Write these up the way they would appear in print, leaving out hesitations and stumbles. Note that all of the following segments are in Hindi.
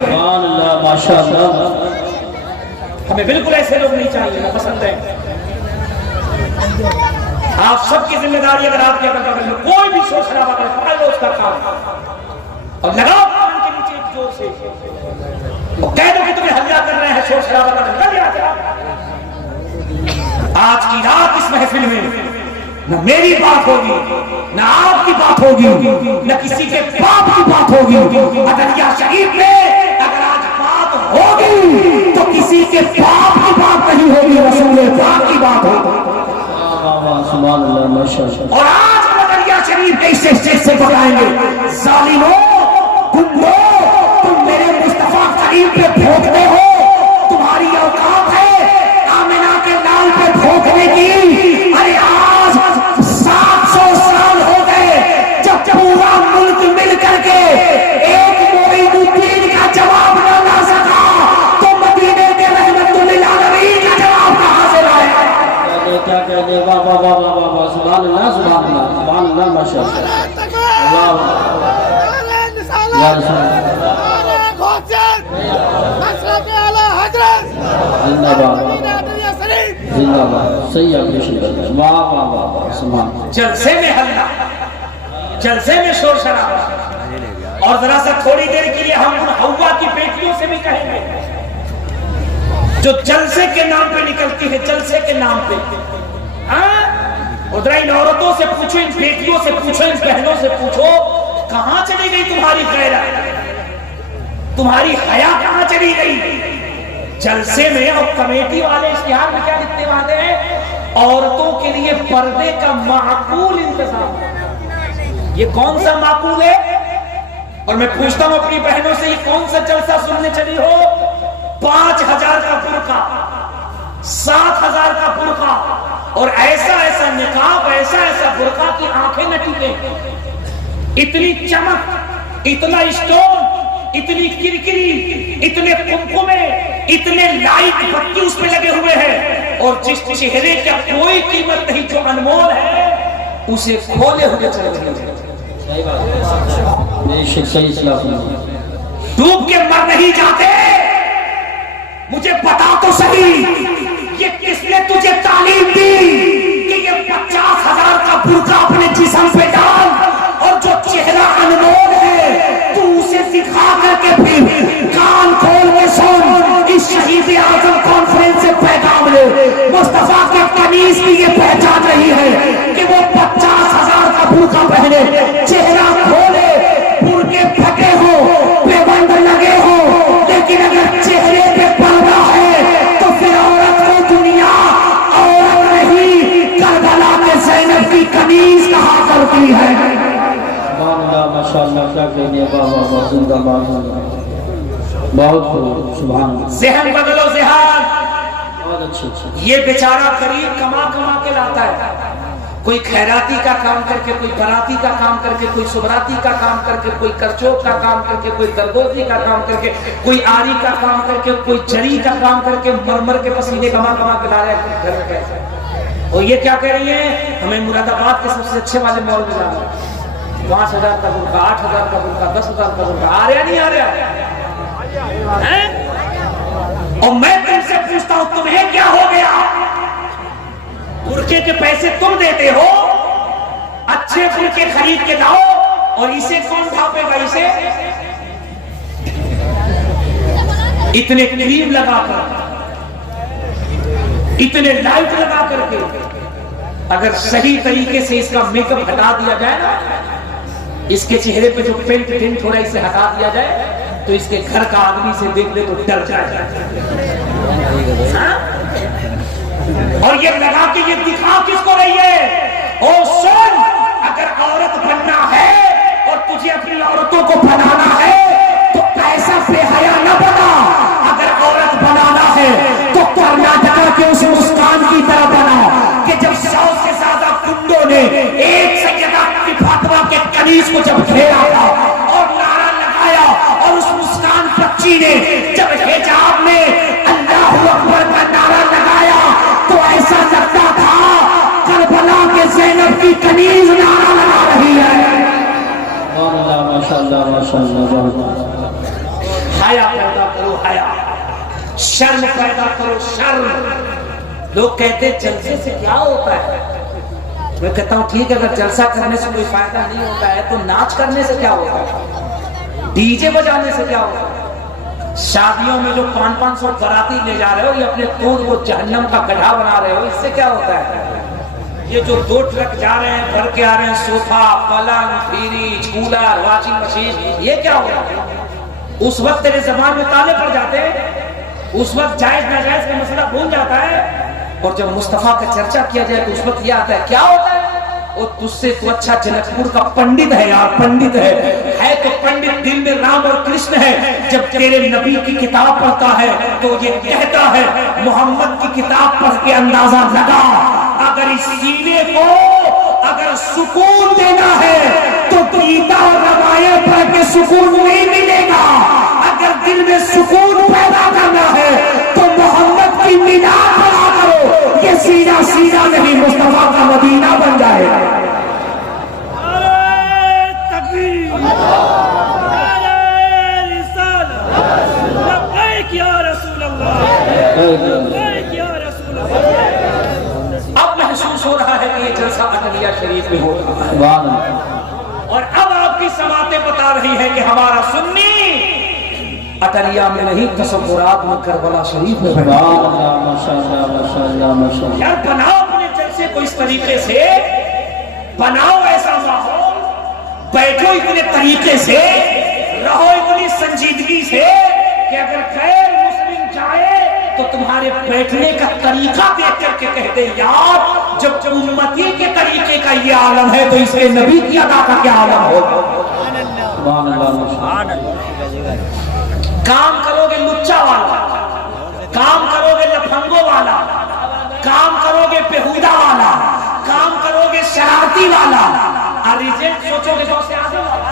माशाअल्लाह। हमें बिल्कुल ऐसे लोग नहीं चाहिए, ना पसंद है। आप सबकी जिम्मेदारी, अगर आपके अगल में कोई भी शोर शराबा करे, पकड़ लो उसका काम और लगाओ कान के नीचे एक जोर से, वो कह दो कि तुम्हें हल्ला कर रहे हैं, शोर शराबा कर रहे हैं। आज की रात इस महफिल में न मेरी बात होगी, न आपकी बात होगी, न किसी के बाप की बात होगी। अदलिया शरीफ में अगर आज बात होगी तो किसी के बाप की बात नहीं होगी, रसूल पाक की बात होगी। और आज हम अदलिया शरीफ के इस स्टेज से बताएंगे, जालिमों, गुंडों, तुम मेरे मुस्तफा करीम पे भोंकते हो, तुम्हारी औकात है आमिना के लाल पे भोंकने की। अरे आज 700 साल हो गए जब पूरा मुल्क मिल करके एक मोइनुद्दीन का जवाब न ला सका, तो मदीने के रहमतुल्लिल आलमीन का जवाब कहां से लाएगा? क्या कहते हैं, वाह वाह वाह वाह वाह, सुभान अल्लाह सुभान अल्लाह सुभान अल्लाह माशाअल्लाह। या रसूल जिंदाबाद, सही अप्रिशिएट, वाह वाह वाह वाह, सुभान। जलसे में हल्ला, जलसे में शोर शराबा, और जरा सा थोड़ी देर के लिए हम हवा की बेटियों से भी कहेंगे जो जलसे के नाम पे निकलती है, जलसे के नाम पे। उधर इन औरतों से पूछो, इन बेटियों से पूछो, इन बहनों से पूछो, कहां चली गई तुम्हारी गैरत, तुम्हारी हया कहां चली गई? जलसे में और कमेटी वाले इश्तिहार में क्या लिखते वाले हैं? औरतों के लिए पर्दे का माकूल इंतजाम। ये कौन सा माकूल है? और मैं पूछता हूं अपनी बहनों से, ये कौन सा जलसा सुनने चली हो? 5000 का बुर्का, 7000 का बुर्का, और ऐसा ऐसा निकाब, ऐसा ऐसा बुर्का की आंखें न टिके, इतनी चमक, इतना स्टोन, इतनी किरकिरी, इतने कुमकुमे, इतने लाइट बत्ती उस पे लगे हुए हैं, और जिस चेहरे का कोई कीमत नहीं, जो अनमोल है, उसे खोले हुए चल रहे हैं। सही बात है, सही सलाह। डूब के मर नहीं जाते। मुझे बता तो सही, ये किसने तुझे तालीम दी कि ये 50,000 का बुर्का अपने जिस्म पे डाल, और जो चेहरा अनमोल है तू उसे दिखा करके फिर कान खोल के सुन। इस शहीद आजम कॉन्फ्रेंस से पैगाम ले, मुस्तफा के कमीज की ये पहचान रही है कि वो 50,000 का बुर्का पहने, चेहरा खोले, बुर्के फटे हो, बेबंद लगे हो, लेकिन अगर चेहरे पे पर्दा है तो फिर औरत को दुनिया औरत नहीं, करबला के ज़ैनब की कमीज कहा करती है। माशाअल्लाह, क्या कहने, वाह वाह वाह, जिंदाबाद, बहुत खूब, सुभान। ज़हन बदलो, ज़हन। बहुत अच्छे। ये बेचारा करीब कमा कमा के लाता है, कोई खैराती का काम करके, कोई बराती का काम करके, कोई सुबराती का काम करके, कोई करचोक का काम करके, कोई दरदोजी का काम करके, कोई आरी का काम करके, कोई जरी का काम करके, मरमर के पसीने कमा कमा के ला रहे हैं घर में पैसे। और ये क्या कह रही है, हमें मुरादाबाद के सबसे अच्छे वाले मॉल में जाना, 5000 का बुर्का, 8000 का बुर्का, 10,000 का बुर्का। आ रहा नहीं आ रहा है? और मैं तुमसे पूछता हूं, तुम्हें क्या हो गया? बुर्के के पैसे तुम देते हो, अच्छे बुर्के खरीद के लाओ, और इसे कौन ढापेगा? इसे इतने क्रीम लगाकर, इतने लाइट लगा करके, अगर सही तरीके से इसका मेकअप हटा दिया जाए ना, इसके चेहरे पे जो पेंट टिंट हो रहा है इसे हटा दिया जाए, तो इसके घर का आदमी से देख ले तो डर जाए। और ये लगा के ये दिखा किसको रही है? ओ सुन, अगर औरत बनना है और तुझे अपनी औरतों को बनाना है तो ऐसा बेहया न बना। अगर औरत बनाना है तो कर्नाटका के उस मुस्कान की तरह बना कि जब 100 से ज्यादा गुंडों ने एक सैयदा की फातिमा के कनीज को जब घेरा था और नारा लगाया, और उस मुस्कान बच्ची ने जब हिजाब में अल्लाहू अकबर का नारा लगाया, तो ऐसा लगता था करबला के ज़ैनब की कनीज नारा लगा रही है। माशाअल्लाह माशाअल्लाह माशाअल्लाह। हया पैदा करो, हया, शर्म पैदा करो, शर्म। लोग कहते हैं जलसे से क्या होता है, मैं कहता हूँ ठीक है, अगर जलसा करने से कोई फायदा नहीं होता है तो नाच करने से क्या होता है, डीजे बजाने से क्या होता है। शादियों में जो 500 बाराती ले जा रहे हो, ये अपने दूध को जहन्नम का गड्ढा बना रहे हो, इससे क्या होता है। ये जो 2 ट्रक जा रहे हैं, भर के आ रहे हैं, सोफा, पलंग, फ्रिज, कूलर, वॉशिंग मशीन, ये क्या होगा। उस वक्त तेरे जबान में ताले पड़ जाते हैं, उस वक्त जायज नाजायज का मसला भूल जाता है, और जब मुस्तफा का चर्चा किया जाए तो उस वक्त यह आता है क्या होता है। और तुझसे तो अच्छा जनकपुर का पंडित है यार, पंडित है तो पंडित दिल में राम और कृष्ण है। जब तेरे नबी की किताब पढ़ता है तो ये कहता है मोहम्मद की किताब पढ़ के अंदाजा लगा, अगर इस सीने को अगर सुकून देना है तो गीता और रामायण पढ़ के सुकून नहीं मिलेगा। अगर दिल में सुकून पैदा करना है तो मोहम्मद की मीनार बना करो, ये सीधा सीधा नहीं मुस्तफा का मदीना बन जाएगा। अब महसूस हो रहा है कि ये जलसा अटलिया शरीफ में होगा, और अब आपकी समातें बता रही है कि हमारा सुन्नी अटलिया में नहीं, तसव्वुरात में करबला शरीफ में। यार बनाओ अपने जलसे को इस तरीके से, बनाओ ऐसा माहौल, बैठो इतने तरीके से, रहो इतनी संजीदगी से कि अगर गैर मुस्लिम जाए तो तुम्हारे बैठने का तरीका देख करके कहते यार, जब उम्मती के तरीके का ये आलम है तो इसके नबी की अदा का क्या आलम होगा। काम करोगे लुच्चा वाला, काम करोगे लफंगो वाला, काम करोगे बेहुदा वाला, काम करोगे शरारती वाला, और रिजल्ट सोचोगे तो से आगे वाला।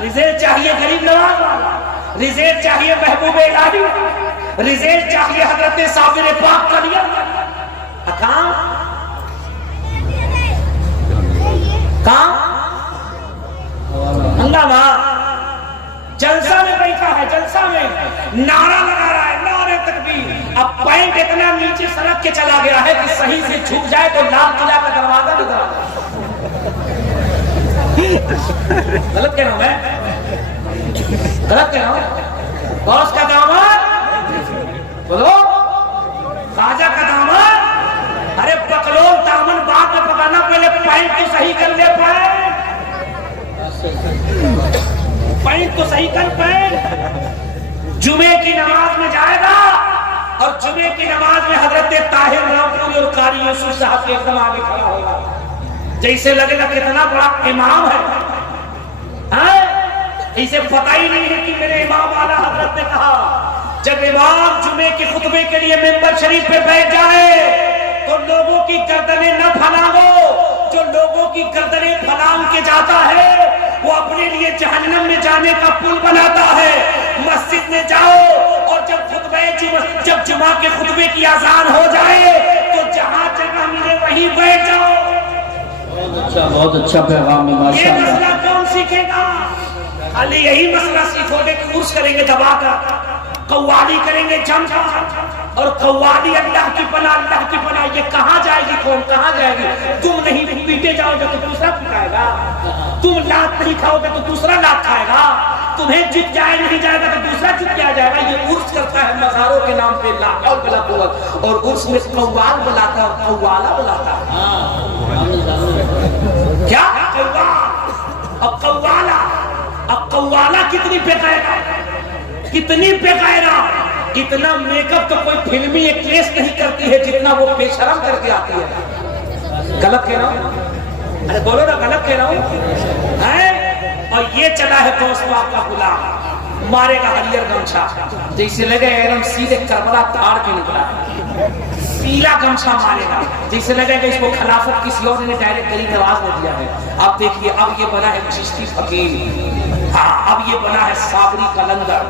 रिजल्ट चाहिए गरीब नवाज वाला, रिजल्ट चाहिए महबूब इलाही, रिजल्ट चाहिए हजरत साबिर पाक का दिया काम। हंगामा जलसा में बैठा है, जलसा में नारा लगा रहा है, नारे तकबीर। अब पैंट इतना नीचे सड़क के चला गया है कि सही से झुक जाए तो लाल किला का दरवाजा भी गलत कह रहा हूं मैं, गलत कह रहा हूं। बॉस का दामन बोलो, खाजा का दामन, अरे पकड़ो दामन बाद में पकाना, पहले पैंट को सही कर ले, पैंट को सही कर। पैंट जुमे की नमाज में जाएगा और जुमे की नमाज में हजरत ताहिर रामपुरी और कारी यूसुफ साहब के एकदम आगे खड़ा होगा, जैसे लगेगा कितना बड़ा इमाम है। इसे पता ही नहीं है कि मेरे इमाम वाला हजरत ने कहा जब इमाम जुमे के खुतबे के लिए मेंबर शरीफ पे बैठ जाए तो लोगों की गर्दनें न फलांगो। जो लोगों की गर्दनें फलांग के जाता है वो अपने लिए जहन्नम में जाने का पुल बनाता है। मस्जिद में जाओ और जब जुमा के खुतबे की अजान हो जाए तो जहां जगह मिले वहीं बैठ जाओ। बहुत अच्छा पैगाम है माशाअल्लाह। ये मसला कौन सीखेगा? खाली यही मसला सीखोगे कि उर्स करेंगे दबा कर, कव्वाली करेंगे जमकर, और कव्वाली अल्लाह की पनाह, ये कहाँ जाएगी कौन, कहाँ जाएगी? तुम नहीं पीटे जाओगे तो दूसरा पिटाएगा, तुम लात नहीं खाओगे तो दूसरा लात खाएगा, तुम्हें जित जाए नहीं जाएगा तो दूसरा जित क्या जाएगा। ये उर्स करता है मज़ारों के नाम पे ला हौल वला कुव्वत, और उर्स में कव्वाल बुलाता है, कव्वाला बुलाता है। क्या अब कव्वाला, अब कव्वाला कितनी बेकायदा, कितनी बेकायदा। इतना मेकअप तो कोई फिल्मी एक्ट्रेस नहीं करती है जितना वो बेशरम करके आती है। गलत कह रहा हूं? अरे बोलो ना, गलत कह रहा हूं है? और ये चला है गौस पाक का गुलाम, मारेगा हरियर गमछा, जैसे लगे एकदम सीधे करबला ताड़ के निकला है, पीला गमछा मारेगा, जैसे लगेगा इसको खिलाफत किसी और ने डायरेक्ट गरीब नवाज ने दिया है। आप देखिए अब ये बना है चिश्ती फकीर, हाँ अब ये बना है साबरी कलंदर,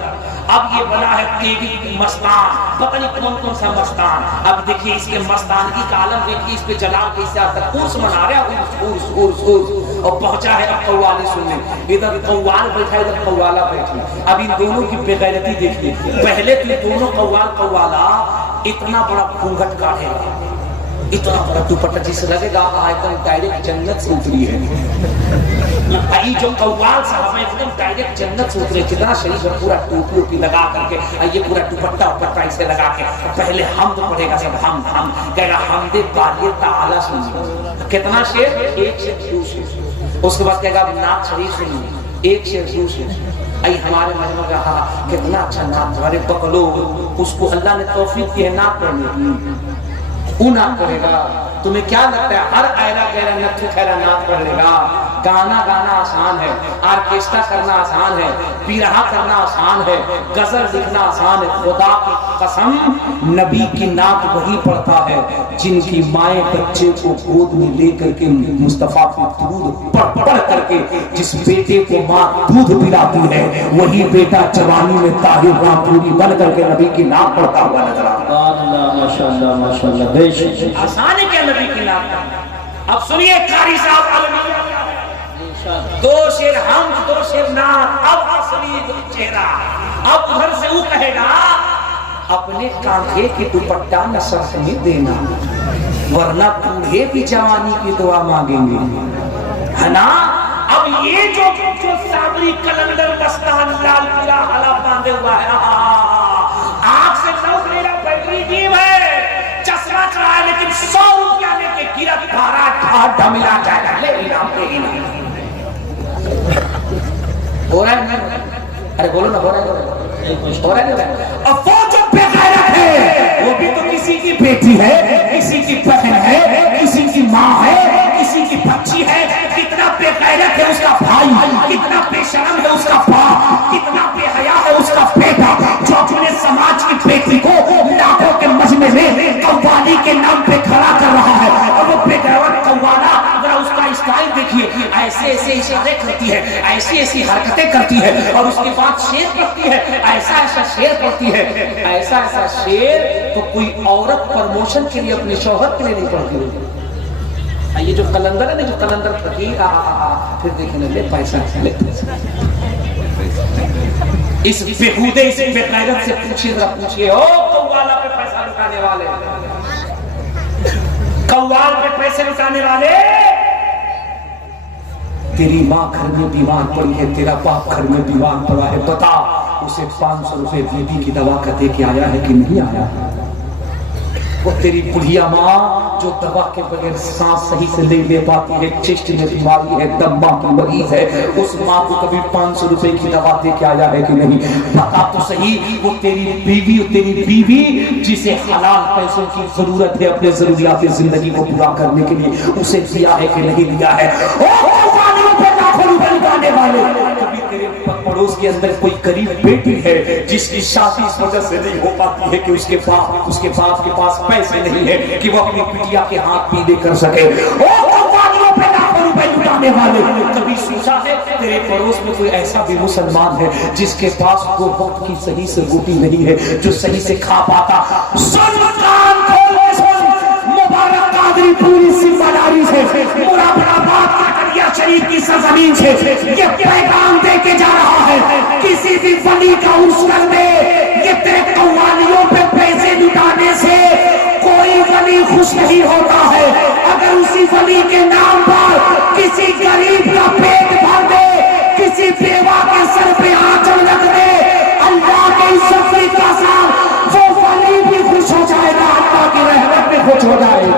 अब ये बना है तेगी मस्तान, पता नहीं कौन कौन सा मस्तान। अब देखिए इसके मस्तानगी का आलम देखिए, इस पे जलाल कैसे आता है, उर्स मना रहे हैं, उर्स उर्स उर्स उर्स। और पहुंचा है अब कव्वाली सुनने। इधर कव्वाल बैठा, इधर कव्वाला बैठी। अब इन दोनों की बेगैरती देखिए। पहले तो दोनों कव्वाल कव्वाला इतना बड़ा घूंघट काटेगा, इतना बड़ा दुपट्टा जिससे लगेगा एकदम डायरेक्ट जन्नत से उतरी है। जो कव्वाल साहब है एकदम डायरेक्ट जन्नत से उतरे, कितना शरीफ है, पूरा टोपी ओपी लगा करके, ये पूरा दुपट्टा उपट्टा इसे लगा के पहले हम तो पढ़ेगा सब, हम कहेगा हमदे बारिये ताला सुनिए। कितना शेर? एक शेर, दो शेर। उसके बाद कहेगा नात शरीफ सुनिए, एक शेर, दो शेर। आई हमारे मजमा का हाँ कितना अच्छा नात, हमारे बकलो उसको अल्लाह ने तौफीक दी है नात पढ़ने की, ना करेगा। तुम्हें क्या लगता है हर आयरा गहरा नत्थु खैरा नात पढ़ लेगा? गाना गाना आसान है, ऑर्केस्ट्रा करना आसान है, पिरहा करना आसान है, गजल लिखना आसान है। खुदा की कसम नबी की नात वही पढ़ता है जिनकी माएं बच्चे को गोद में लेकर के मुस्तफा की दुरूद पढ़ करके जिस बेटे को माँ दूध पिलाती है वही बेटा जवानी में ताहिर रामपुरी बन करके नबी की नात पढ़ता हुआ नजर आता है। माशाअल्लाह माशाअल्लाह, बेशक आसान है क्या नबी की नात? अब सुनिए कारी साहब, दो शेर हम, दो शेर नात। अब असली चेहरा, अब उधर से वो कहेगा अपने कांधे की दुपट्टा न सर में देना, वरना बूढ़े भी जवानी की दुआ मांगेंगे, है ना? अब ये जो साबरी कलंदर मस्तान लाल पीला हला बांधे हुआ है, आंख से नौक मेरा बैटरी जीव है, चश्मा चढ़ा है, लेकिन 100 रुपया लेके गिरफ्तार ढमिला जाएगा। ले इनाम हो रहा है। अरे बोलो ना, हो रहा है। अब वो जो बेगैरत है वो भी तो किसी की बेटी है, किसी की बहन है, किसी की माँ है, किसी की बच्ची है। कितना बेगैरत है उसका भाई, कितना बेशरम है उसका बाप, कितना बेहया है उसका बेटा, जो अपने समाज की बेटी को लाखों के मजमे में कव्वाली के नाम पे खड़ा कर रहा है। और वो बेगैरत कव्वाला उसका स्टाइल देखिए, ऐसे ऐसे इशारे करती है, ऐसी ऐसी हरकतें करती है, और उसके बाद शेर पढ़ती है, ऐसा ऐसा शेर पढ़ती है, ऐसा ऐसा शेर तो कोई औरत प्रमोशन के लिए अपने शौहर के लिए नहीं पढ़ती है। ये जो कलंदर है ना, जो कलंदर पढ़ी फिर देखेंगे ले पैसा ले। इस बेहूदे इस बेगैरत से पूछिए, जरा पूछिए, ओ कव्वाला पे पैसा लुटाने वाले, कव्वाल पे पैसे लुटाने वाले, तेरी माँ घर में बीमार पड़ी है, तेरा बाप घर में बीमार पड़ा है, बता उसे 500 रुपए बीबी की दवा का दे के आया है कि नहीं आया? वो तेरी बुढ़िया माँ जो दवा के बगैर सांस सही से नहीं ले पाती है, चेस्ट में बीमारी है, दम्मा की मरीज है, उस माँ को कभी 500 रुपए की दवा दे के आया है कि नहीं? बता तो सही। वो तेरी बीवी जिसे हलाल पैसों की जरूरत है अपने जरूरियात जिंदगी को पूरा करने के लिए, उसे दिया है कि नहीं दिया है? वाले कभी तेरे पड़ोस के अंदर कोई गरीब बेटी है जिसकी शादी इस वजह से नहीं हो पाती है कि उसके बाप के पास पैसे नहीं है कि वो अपनी बिटिया के हाथ पीले कर सके। लुटाने वाले, कभी सोचा है तेरे पड़ोस में कोई ऐसा भी मुसलमान है जिसके पास वो वक्त की सही से रोटी नहीं है, जो सही से खा पाता? मुबारक कादरी पूरी जिम्मेदारी से शरीफ की सरजमीन से ये पैगाम दे के जा रहा है, किसी भी वली का उसर में ये तेरे कव्वालियों पे पैसे लुटाने से कोई वली खुश नहीं होता है। अगर उसी वली के नाम पर किसी गरीब का पेट भर दे, किसी बेवा के सर पे आंचल रख दे, अल्लाह के इज्जत की कसम वो वली भी खुश हो जाएगा, अल्लाह की रहमत में खुश हो जाएगा।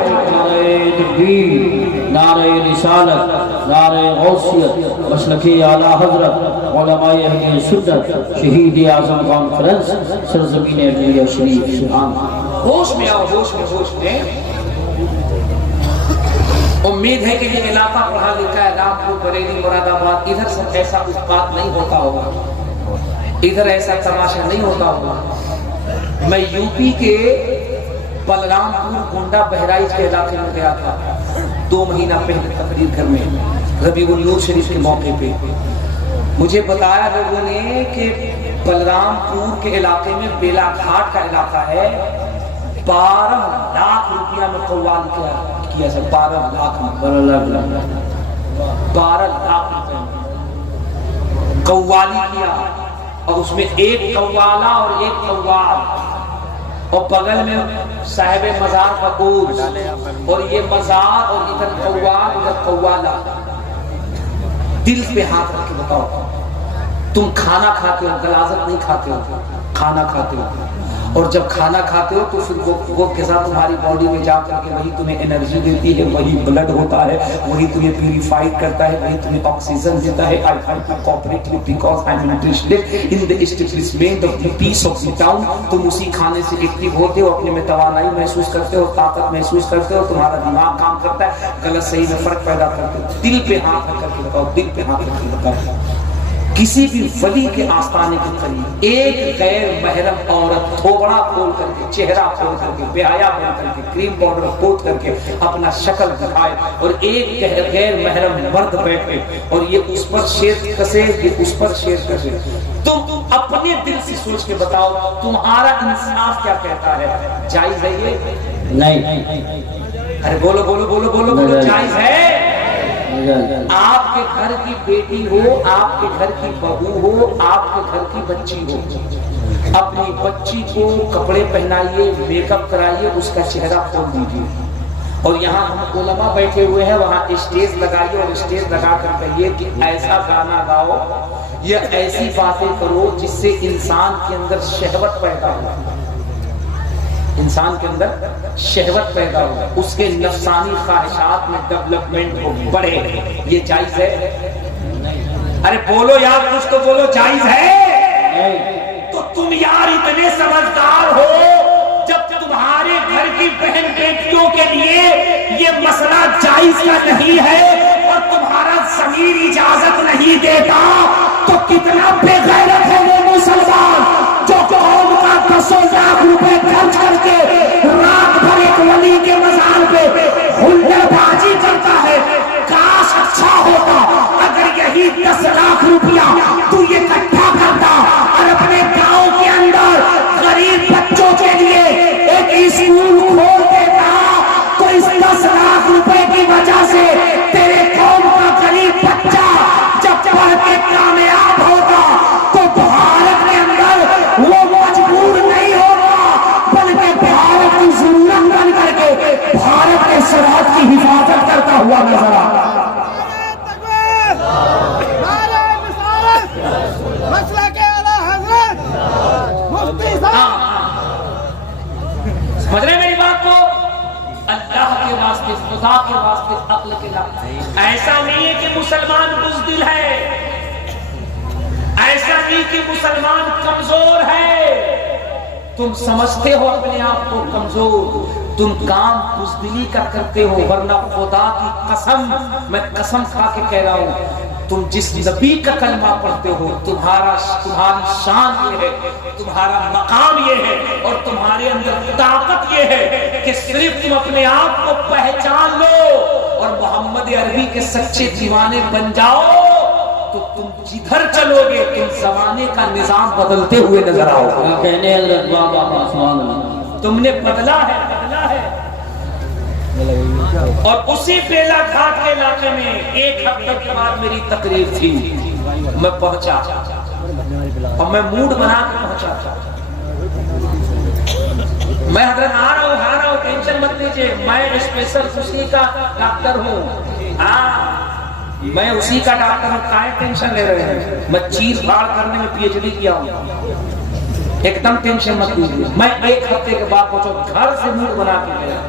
नारे रिसालत, नारे गौसियत, मसलके आला हजरत, उलमाए अहले सुन्नत, शहीद आज़म कॉन्फ्रेंस, सरज़मीन अहलिया शरीफ सुभान। होश में आओ, होश में। उम्मीद है कि ये इलाका पढ़ा लिखा है, रामपुर, बरेली, मुरादाबाद, इधर सब ऐसा उत्पात नहीं होता होगा, इधर ऐसा तमाशा नहीं होता होगा। मैं यूपी के बलरामपुर, गोंडा, बहराइच के इलाके में गया था 2 महीना पहले तकरीर करने, रबीउल नूर शरीफ के मौके पे। मुझे बताया लोगों ने कि बलरामपुर के इलाके में बेलाघाट का इलाका है, 12 लाख रुपया में कव्वाल किया 12 लाख में। 12 लाख रुपए कव्वाली किया, और उसमें एक कव्वाला और एक कव्वाल, और बगल में साहिब मजार का कोर्स, और ये मजार और इधर कव्वाल इधर कव्वाला। दिल पे हाथ रख के बताओ, तुम खाना खाते हो, गलाजत नहीं खाते हो, खाना खाते हो, और जब खाना खाते हो तो फिर वो के साथ तुम्हारी बॉडी में जा करके वही तुम्हें एनर्जी देती है, वही ब्लड होता है, वही तुम्हें प्यूरिफाइड करता है, वही तुम्हें ऑक्सीजन देता है। I find to cooperate with because I am interested in the establishment of the peace of the town. तुम उसी खाने से एक्टिव होते हो, अपने में तवानाई महसूस करते हो, ताकत महसूस करते हो, तुम्हारा दिमाग काम करता है, गलत सही में फर्क पैदा करते हो। दिल पे हाथ रख करके बताओ, दिल पे हाथ रख के बताओ, किसी भी वली के आस्थाने के करीब एक गैर महरम औरत थोबड़ा खोल करके, चेहरा खोल करके, बेहया बन करके, क्रीम पाउडर पोत करके अपना शक्ल दिखाए, और एक गैर महरम मर्द बैठे और ये उस पर शेर कसे, ये उस पर शेर कसे, तुम अपने दिल से सोच के बताओ, तुम्हारा इंसाफ क्या कहता है? जायज है ये? नहीं। अरे बोलो बोलो बोलो बोलो बोलो, जायज है? आपके घर की बेटी हो, आपके घर की बहू हो, आपके घर की बच्ची हो, अपनी बच्ची को कपड़े पहनाइए, मेकअप कराइए, उसका चेहरा खोल दीजिए, और यहाँ हम उलमा बैठे हुए हैं, वहाँ स्टेज लगाइए और स्टेज लगा कर कहिए कि ऐसा गाना गाओ या ऐसी बातें करो जिससे इंसान के अंदर शहवत पैदा हो, इंसान के अंदर शहवत पैदा हो, उसके नफ्सानी ख्वाहिशात में डेवलपमेंट हो, बढ़े। ये जायज है? अरे बोलो यार, कुछ तो बोलो, जायज है? तो तुम यार इतने समझदार हो, जब तुम्हारे घर की बहन बेटियों के लिए ये मसला जायज का नहीं है और तुम्हारा ज़मीर इजाजत नहीं देता, तो कितना बेगैरत है वो मुसलमान जो कौम का 10 लाख रुपए खर्च करके रात भर एक वली के मजार पे हुल्लड़बाजी करता है। काश अच्छा होता अगर यही 10 लाख रुपया तू इकट्ठा करता और अपने गांव के अंदर गरीब बच्चों के लिए एक स्कूल खोल देता, तो इस 10 लाख रुपए की वजह से तेरे कौम का गरीब बच्चा जब पढ़ के कामयाब होता तो भारत के अंदर वो मजबूर नहीं होगा, बल्कि भारत की जरूरत बन करके भारत के सरहद की हिफाजत करता हुआ नजर आता। समझ रहे मेरी बात को? अल्लाह के वास्ते, खुदा के वास्ते, अक्ल के वास्ते, ऐसा नहीं है कि मुसलमान बुज़दिल है, ऐसा नहीं कि मुसलमान कमजोर है। तुम समझते हो अपने आप को कमजोर, तुम काम बुज़दिली का करते हो, वरना खुदा की कसम, मैं कसम खा के कह रहा हूं, तुम जिस नबी का कलमा पढ़ते हो, तुम्हारी शान ये है, तुम्हारा मकाम ये है, और तुम्हारे अंदर ताकत ये है कि सिर्फ तुम अपने आप को पहचान लो और मोहम्मद अरबी के सच्चे दीवाने बन जाओ, तो तुम जिधर चलोगे तुम जमाने का निजाम बदलते हुए नजर आओगे। तुमने बदला है, बदला है। और उसी बेला घाट के इलाके में 1 हफ्ते के बाद मेरी तकरीर थी, मैं पहुंचा और मैं मूड बना के पहुंचा था, मैं हजरत आ रहा हूँ, टेंशन मत लीजिए, मैं स्पेशल उसी का डॉक्टर हूँ, मैं उसी का डॉक्टर हूँ, काहे टेंशन ले रहे हैं? मैं चीर फाड़ करने में PhD किया हूँ, एकदम टेंशन मत लीजिए। मैं 1 हफ्ते के बाद पहुंचा, घर से मूड बना के गया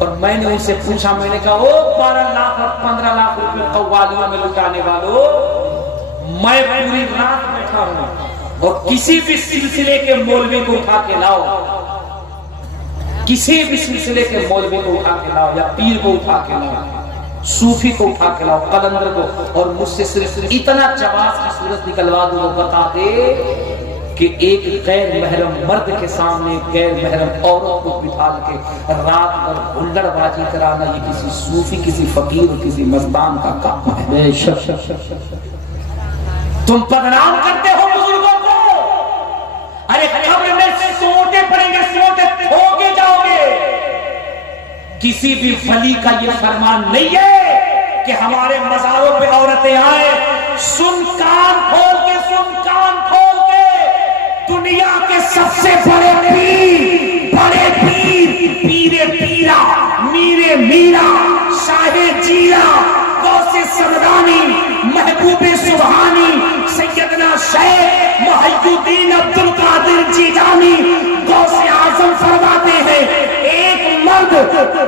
और मैंने उनसे पूछा, मैंने कहा ओ 12 लाख और 15 लाख रुपए कव्वालियों में लुटाने वालों, मैं पूरी रात बैठा हूं और किसी भी सिलसिले के मौलवी को उठा के लाओ, किसी भी सिलसिले के मौलवी को उठा के लाओ, या पीर को उठा के लाओ, सूफी को उठा के लाओ, कलंदर को, और मुझसे सिर्फ इतना जवाब की सूरत निकलवा दो, बता दे कि एक गैर महरम मर्द के सामने गैर महरम औरत को बिठाल के रात भर हुल्लड़बाजी कराना, ये किसी सूफी, किसी फकीर, किसी मस्तान का काम है। तुम बदनाम करते हो बुजुर्गों को। अरे कब्र में सोते पड़ेंगे, सोते ठोके जाओगे। किसी भी वली का ये फरमान नहीं है कि हमारे मज़ारों पे औरतें आए। सुन कान खोल के, सुन कान खोल के, दुनिया के सबसे बड़े पीर, पीरे पीरा, मीरे मीरा, शाहे जीरा, गौसे समदानी, महबूबे सुबहानी, सैयदना शेख मुहिद्दीन अब्दुल कादिर जीलानी गौसे आजम फरमाते हैं, एक मर्द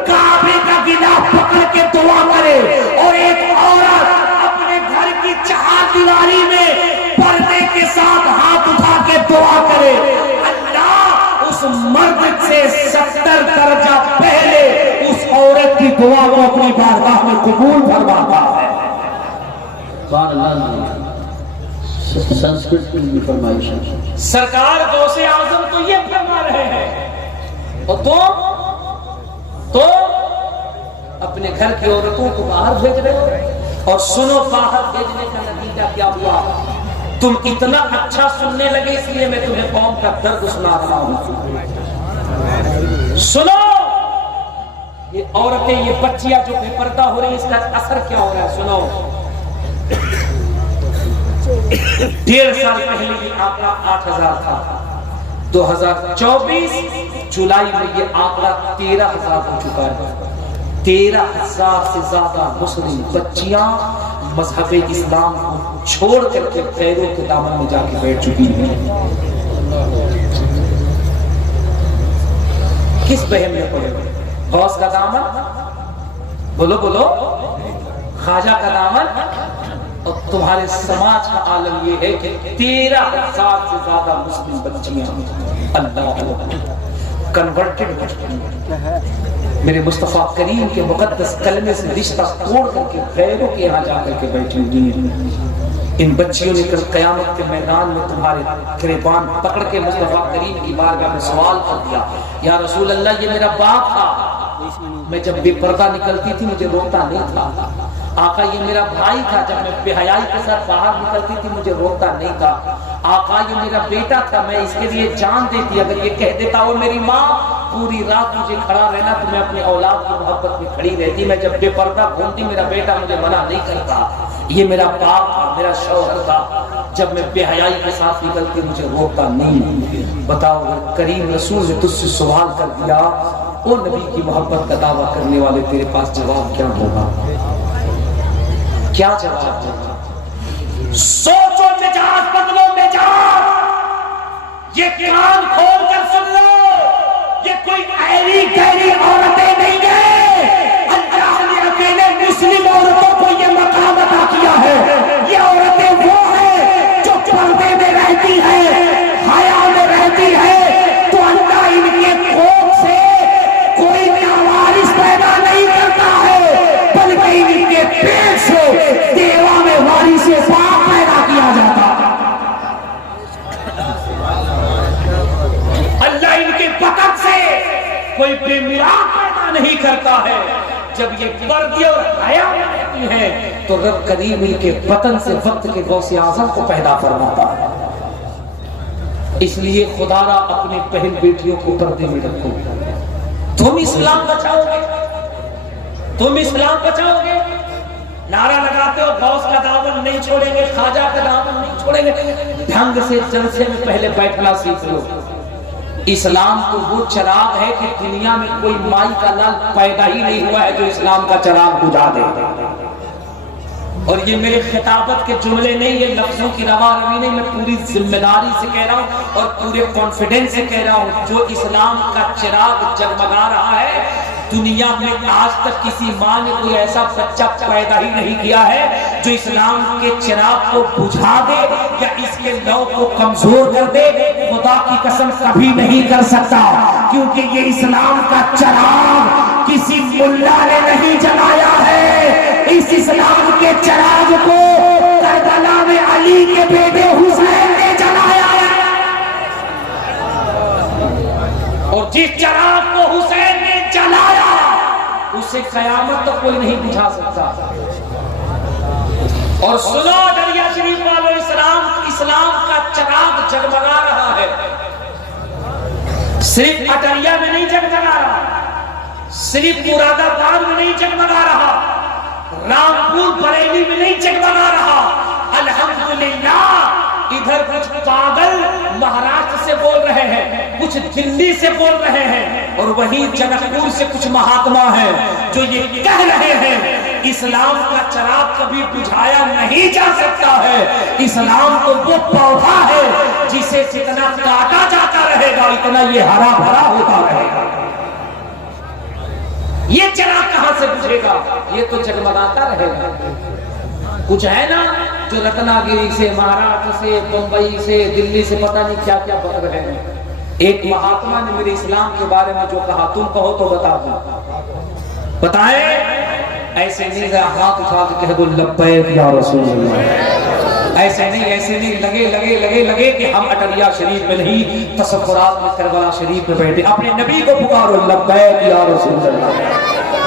काबे का गिलाफ पकड़ के दुआ करे और एक औरत अपने घर की चहारदीवारी में पर्दे के साथ हाथ उठा के दुआ करे, अल्लाह उस मर्द से 70 दर्जा पहले उस औरत की दुआ को अपनी बारगाह में कबूल फरमाता है। संस्कृत की फरमाइश है। सरकार गौसे आजम तो ये फरमा रहे हैं और तो अपने घर की औरतों को बाहर भेज रहे हो। और सुनो, बाहर भेजने का नतीजा क्या हुआ? तुम इतना अच्छा सुनने लगे, इसलिए मैं तुम्हें कौम का दर्द सुना रहा हूं। सुनो, ये औरतें, ये बच्चियां जो बेपर्दा हो रही है, इसका असर क्या हो रहा है? सुनो, 1.5 साल पहले ये आंकड़ा 8000 था। 2024 जुलाई में ये आंकड़ा 13,000 हो चुका है। 13,000 से ज्यादा मुस्लिम बच्चियां मजहब इस्लाम को छोड़ करके गैरों के दामन में जाके बैठ चुकी हैं। किस बहन में पड़े? गौस का दामन, बोलो बोलो, ख्वाजा का दामन। और तुम्हारे समाज का आलम यह है कि 13,000 से ज्यादा मुस्लिम बच्चियां अल्लाह कन्वर्टेड मेरे मुस्तफा करीम के मुकद्दस कलमे से रिश्ता तोड़ करके गैरों के यहाँ जाकर के बैठी हुई हैं। इन बच्चियों ने कल कयामत के मैदान में तुम्हारे गिरबान पकड़ के मुस्तफा करीम की बारगाह में सवाल कर दिया, या रसूल अल्लाह, ये मेरा बाप था, मैं जब बेपर्दा निकलती थी मुझे रोकता नहीं था। आका, ये मेरा भाई था, जब मैं बेहयाई के साथ बाहर निकलती थी मुझे रोकता नहीं था। आका, ये मेरा बेटा था, मैं इसके लिए जान देती। अगर ये कह देता वो मेरी माँ, पूरी रात मुझे खड़ा रहना तो मैं अपनी औलाद की मोहब्बत में खड़ी रहती। मैं जब बेपर्दा घूमती, मेरा बेटा मुझे मना नहीं करता। ये मेरा बाप था, मेरा शौहर था, जब मैं बेहयाई के साथ निकलती मुझे रोकता नहीं। बताओ, अगर करीम रसूल ने तुझसे सवाल कर दिया, ओ नबी की मोहब्बत का दावा करने वाले, तेरे पास जवाब क्या होगा? क्या जवाब होगा? सोचो, मिजाज बदलो, मिजाज। ये कान खोल कर सुन लो, ये कोई ऐरी गैरी औरतें नहीं है। अल्लाह ने अकेले मुस्लिम औरतों को ये मकाम अता किया है। ये औरतें वो है जो पर्दे में रहती है, हया में रहती है, तो अल्लाह इनके कोख से कोई नावारिस पैदा नहीं करता है, बल्कि इनके पेट से देवा में वारिस पाक पैदा किया जाता है। अल्लाह इनके बतन से कोई बेमिराद पैदा नहीं करता है। जब ये वर्दी और हया में रहती है तो रब करीम इनके बतन से वक्त के गौसे आजम को पैदा फरमाता है। इसलिए खुदारा अपने बहन बेटियों को पर्दे में रखो। तुम इस्लाम बचाओगे, तुम इस्लाम बचाओगे। नारा लगाते हो गौस का दामन नहीं छोड़ेंगे, ख्वाजा का दामन नहीं छोड़ेंगे। ढंग से जलसे में पहले बैठना सीख लो। इस्लाम तो वो चिराग है कि दुनिया में कोई माई का लाल पैदा ही नहीं हुआ है जो इस्लाम का चिराग बुझा दे। और ये मेरे खिताबत के जुमले नहीं, ये लफ्जों की रवा रवी नहीं, मैं पूरी जिम्मेदारी से कह रहा हूँ और पूरे कॉन्फिडेंस से कह रहा हूँ। जो इस्लाम का चिराग जगमगा रहा है, दुनिया में आज तक किसी माँ ने कोई ऐसा बच्चा पैदा ही नहीं किया है जो इस्लाम के चिराग को बुझा दे या इसके लौ को कमजोर कर दे। खुदा की कसम कभी नहीं कर सकता, क्योंकि ये इस्लाम का चिराग किसी मुल्ला ने नहीं जलाया है। इस इस्लाम के चिराग को करबला में अली के बेटे हुसैन ने जलाया है। और जिस चिराग को हुसैन ने जलाया उसे कयामत तो कोई नहीं बुझा सकता। और सुनो दरिया शरीफ वालों, इस्लाम का चिराग जगमगा रहा है। सिर्फ अटरिया में नहीं जगमगा रहा, सिर्फ मुरादाबाद में नहीं जगमगा रहा, रामपुर बरेली में नहीं जगमगा रहा। अल्हम्दुलिल्लाह इधर कुछ पागल महाराष्ट्र से बोल रहे हैं, कुछ दिल्ली से बोल रहे हैं, और वहीं जनकपुर से कुछ महात्मा हैं जो ये कह रहे हैं इस्लाम का चिराग कभी बुझाया नहीं जा सकता है। इस्लाम तो वो पौधा है जिसे जितना काटा जाता रहेगा इतना ये हरा भरा होता रहेगा। ये चिराग कहां से बुझेगा? ये तो जगमगाता रहेगा। कुछ है ना जो रत्नागिरी से, महाराष्ट्र से, मुंबई से, दिल्ली से पता नहीं क्या क्या बन रहे हैं। एक महात्मा ने मेरे इस्लाम के बारे में जो कहा, तुम कहो तो बता दो। बताए ऐसे नहीं हाथ उठा के कह दो लब्बैक या रसूल अल्लाह। ऐसे नहीं लगे लगे लगे लगे कि हम अटरिया शरीफ में नहीं, तसव्वुरात में करबला शरीफ में बैठे। अपने नबी को पुकारो लब्बैक या रसूल अल्लाह।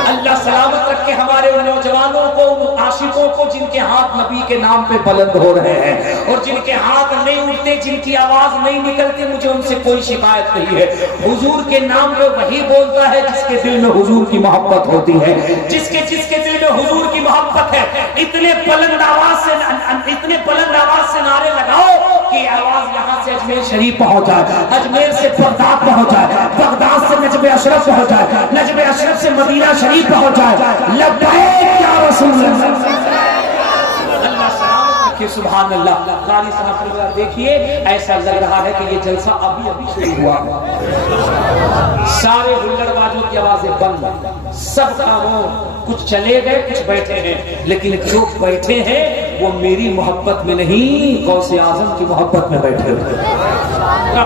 अल्लाह सलामत रखे हमारे उन नौजवानों को, उन आशिकों को जिनके हाथ नबी के नाम पे बुलंद हो रहे हैं और जिनके हाथ नहीं उठते, जिनकी आवाज नहीं निकलती। मुझे उनसे कोई शिकायत नहीं है। हुजूर के नाम पे वही बोलता है जिसके दिल में हुजूर की मोहब्बत होती है, जिसके दिल में हुजूर की मोहब्बत है। इतने बुलंद आवाज से नारे लगाओ कि आवाज यहाँ से अजमेर शरीफ पहुंच जाए, अजमेर से बगदाद पहुंच जाए, बगदाद से नजबे अशरफ पहुंच जाए, नजबे अशरफ से मदीना शरीफ पहुंच जाए। लब्बैक या रसूल अल्लाह। अल्लाह सलामत रखे। सुभान अल्लाह। कारी साहब देखिए, ऐसा लग रहा है कि ये जलसा अभी अभी शुरू हुआ। सारे हुल्लड़बाजों की आवाजें बंद, सब खामोश। कुछ चले गए, कुछ बैठे हैं, लेकिन जो बैठे हैं वो मेरी मोहब्बत में नहीं, गौसे आजम की मोहब्बत में बैठे हुए।